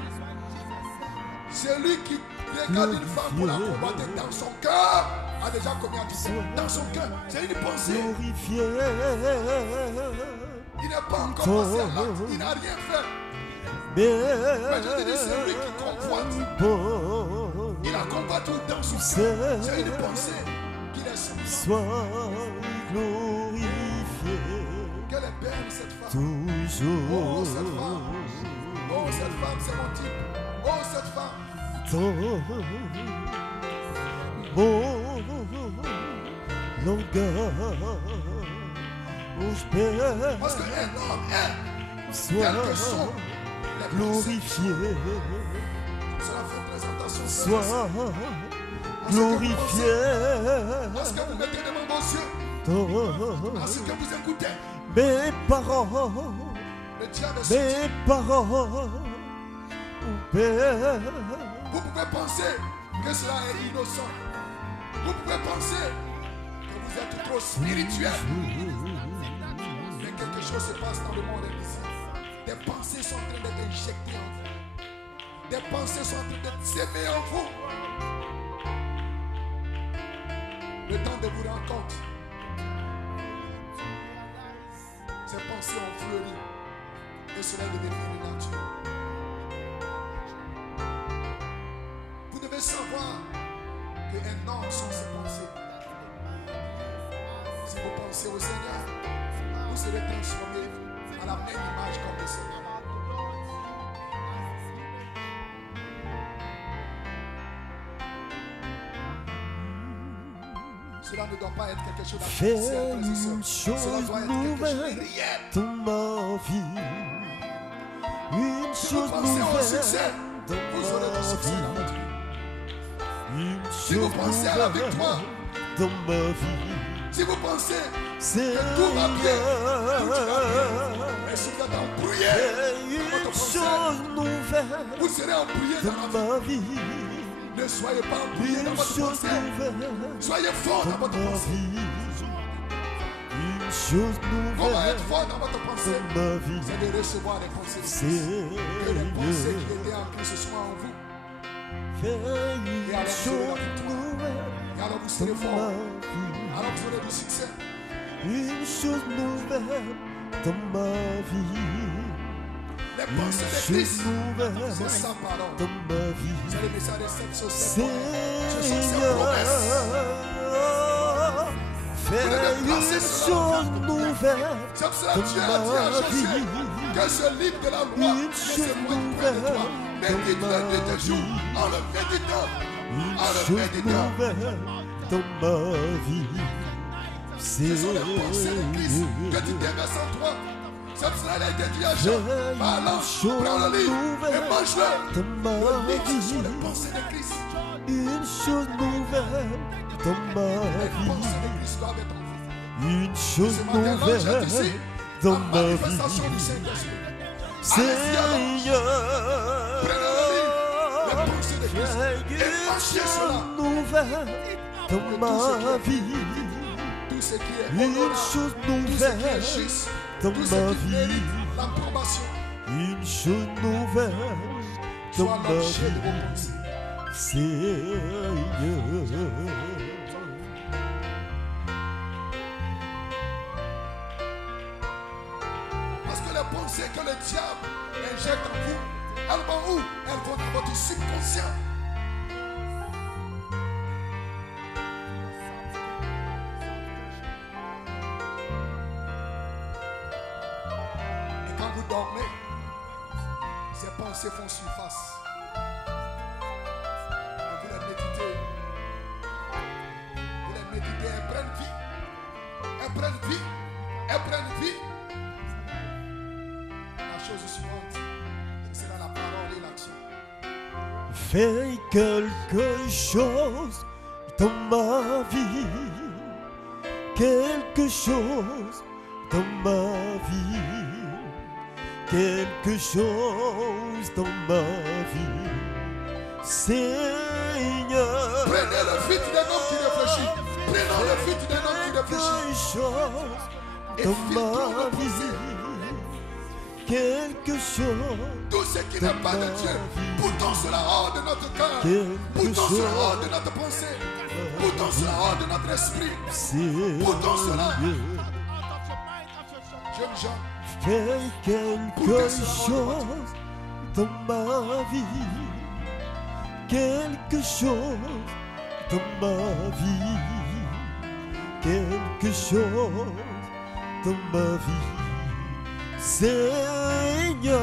Celui qui regarde une femme pour la combattre dans son cœur a déjà commis adultère. Dans son cœur, c'est une pensée. glorifiées Il n'est pas encore passé à l'acte. Il n'a rien fait. mes Mais je te dis, c'est lui qui convoite. paroles, Il a combattu dans son cœur. C'est une pensée qu'il est soumise. soient glorifiées Quelle est belle cette femme. toujours. Oh, cette femme. Oh, cette femme, c'est mon type. Oh, cette femme. Dans mon langage, Parce qu'un homme est, soit quels que sont les glorifié, cela fait présentation. soit glorifié À ce que vous mettez devant vos yeux, à ce que vous écoutez, mes paroles, le diable est sorti. mes paroles, Père. Vous pouvez penser que cela est innocent. Vous pouvez penser que vous êtes trop spirituel. Mais quelque chose se passe dans le monde invisible. Des pensées sont en train d'être injectées en vous. Des pensées sont en train d'être sémées en vous. Le temps de vous rendre compte. Ces pensées ont fleuri. Et cela est devenu une nature. Vous devez savoir qu'un homme sont ses pensées. Si vous pensez au Seigneur, vous serez transformés à la même image comme le Seigneur. Cela ne doit pas être quelque chose Fais d'artificiel, frères et une sœurs. Cela chose doit être quelque chose nouvelle de réel. dans ma vie. Une Si vous chose pensez au nouvelle succès, dans vous aurez du ma succès dans votre vie. vie. Une Si vous chose pensez à la nouvelle victoire, dans ma vie. si vous pensez C'est que tout va bien, tout ira bien. Mais si vous êtes embrouillé dans une votre pensée, chose nouvelle vous serez embrouillé dans la dans vie. ma vie. Ne soyez pas embrouillé dans Une votre chose pensée. nouvelle Soyez fort dans dans votre ma pensée. vie. Une chose Comment nouvelle être fort dans votre pensée? dans ma vie. C'est de recevoir les pensées de Christ. Que C'est les pensées qui étaient en Christ soient en vous. Fais une chose nouvelle Et alors vous dans serez fort. ma vie. Alors vous aurez du succès. Une chose nouvelle dans ma vie. Les Une pensées de chose Christ, nouvelle c'est sa parole. dans ma vie. C'est le message de cette société. Ce sont ses Seigneur, promesses. fais une chose nouvelle C'est pour cela que dans Dieu a dit à ma Josué vie. que ce livre de la loi Une ne se chose voit près de toi. nouvelle Médite dans le ma nuit et jour vie. en le méditant. Une En le chose méditant. nouvelle dans ma vie. Ce sont les pensées de Christ que tu déverses en toi. C'est pour cela qu'il a été dit à Jean, allons, prends le livre et mange-le. dans ma Le livre, ce sont vie. les pensées de Christ. Une chose nouvelle dans ma Les vie. pensées de Christ doivent être en vous. Une chose Ce matin, l'ange est ici. nouvelle La dans ma manifestation du vie. Saint-Esprit. Seigneur, Prenez le livre, les pensées de Christ. fais Et une marchez cela. chose nouvelle dans ma vie. Tout ce qui est Une honorable, chose tout ce qui est nouvelle juste, dans tout ce ma qui mérite vie. l'approbation, Une chose nouvelle dans soit ma l'objet de vie. vos pensées. Seigneur. Parce que les pensées que le diable injecte en vous, elles vont où? Elles vont dans votre subconscient. pensées font surface. Vous les méditez. Vous les méditez, elles prennent vie. Elles prennent vie. Elles prennent vie. La chose suivante, c'est dans la parole et l'action. Fais quelque chose dans ma vie. Quelque chose dans ma vie. Quelque chose dans ma vie. Seigneur. Prenez le fil d'un homme qui réfléchit. Prenons le fil d'un homme qui réfléchit. Quelque chose dans ma vie. Quelque chose. Tout ce qui n'est pas de Dieu, pourtant cela hors de notre cœur, pourtant cela hors de notre pensée, pourtant cela hors de notre esprit, pourtant cela. Jeunes gens, fais quelque chose dans ma vie. Quelque chose dans ma vie. Quelque chose dans ma vie. Seigneur,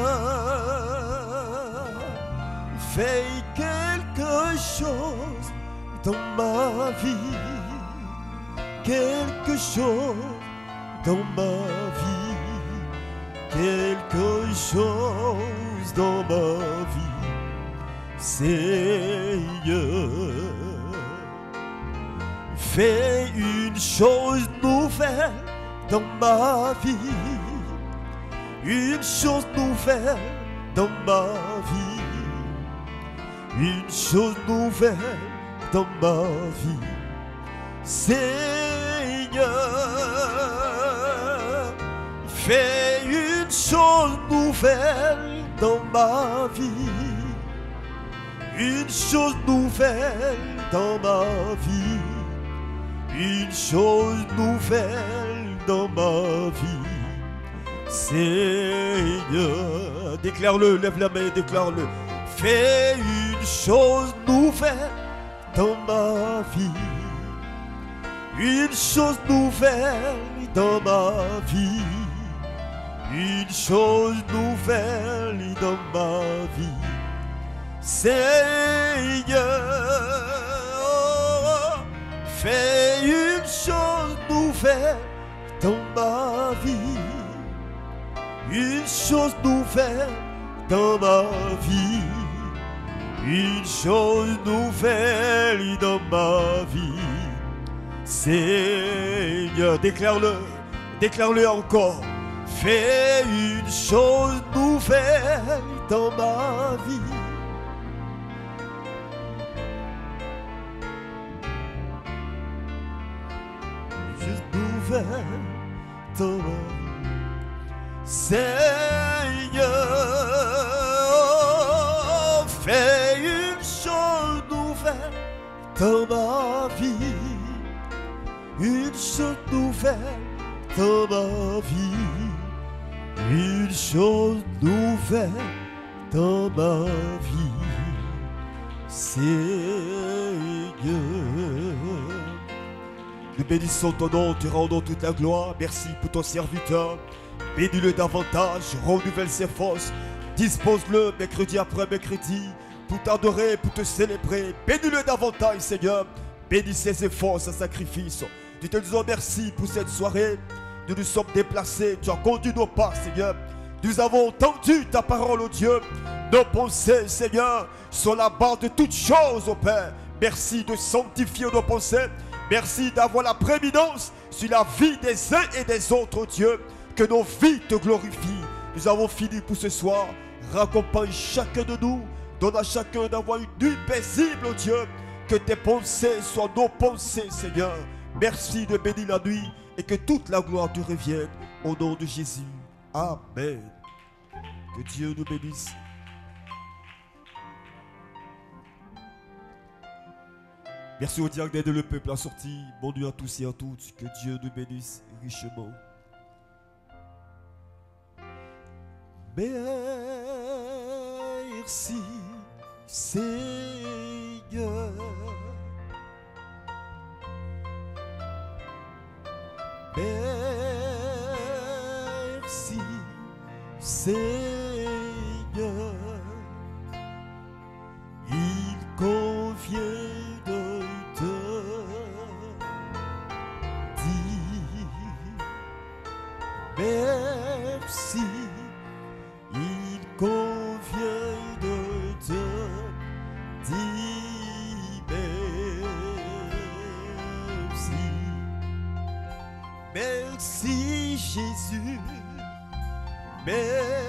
fais quelque chose dans ma vie. Quelque chose dans ma vie. Quelque chose dans ma vie. Seigneur, fais une chose nouvelle dans ma vie. Une chose nouvelle dans ma vie. Une chose nouvelle dans ma vie. Seigneur, fais une chose nouvelle dans ma vie. Une chose nouvelle dans ma vie. Une chose nouvelle dans ma vie. Seigneur, déclare-le, lève la main, déclare-le. Fais une chose nouvelle dans ma vie. Une chose nouvelle dans ma vie. Une chose nouvelle dans ma vie. Seigneur, fais une chose nouvelle dans ma vie. Une chose nouvelle dans ma vie. Une chose nouvelle dans ma vie. Seigneur, déclare-le, déclare-le encore. Fais une chose nouvelle dans ma vie. Une chose nouvelle dans ma vie. Seigneur, fais une chose nouvelle dans ma vie. Une chose nouvelle dans ma vie. Une chose nouvelle dans ma vie. Seigneur, nous bénissons ton nom, te rendons toute la gloire. Merci pour ton serviteur. Bénis-le davantage, renouvelle ses forces. Dispose-le mercredi après mercredi pour t'adorer, pour te célébrer. Bénis-le davantage, Seigneur. Bénis ses efforts, ses sacrifices. Nous te disons merci pour cette soirée. Nous nous sommes déplacés, tu as conduit nos pas, Seigneur. Nous avons entendu ta parole, oh Dieu. Nos pensées, Seigneur, sont la base de toutes choses, oh Père. Merci de sanctifier nos pensées. Merci d'avoir la prééminence sur la vie des uns et des autres, oh Dieu. Que nos vies te glorifient. Nous avons fini pour ce soir. Raccompagne chacun de nous. Donne à chacun d'avoir une nuit paisible, oh Dieu. Que tes pensées soient nos pensées, Seigneur. Merci de bénir la nuit et que toute la gloire te revienne. Au nom de Jésus. Amen. Que Dieu nous bénisse. Merci au diacre d'aider le peuple à sortir. Bon Dieu à tous et à toutes. Que Dieu nous bénisse richement. Merci, Seigneur. Merci, Seigneur. Merci Jésus, merci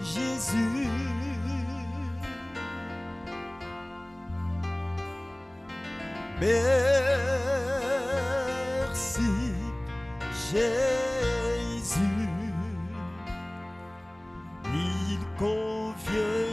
Jésus. Merci Jésus, il convient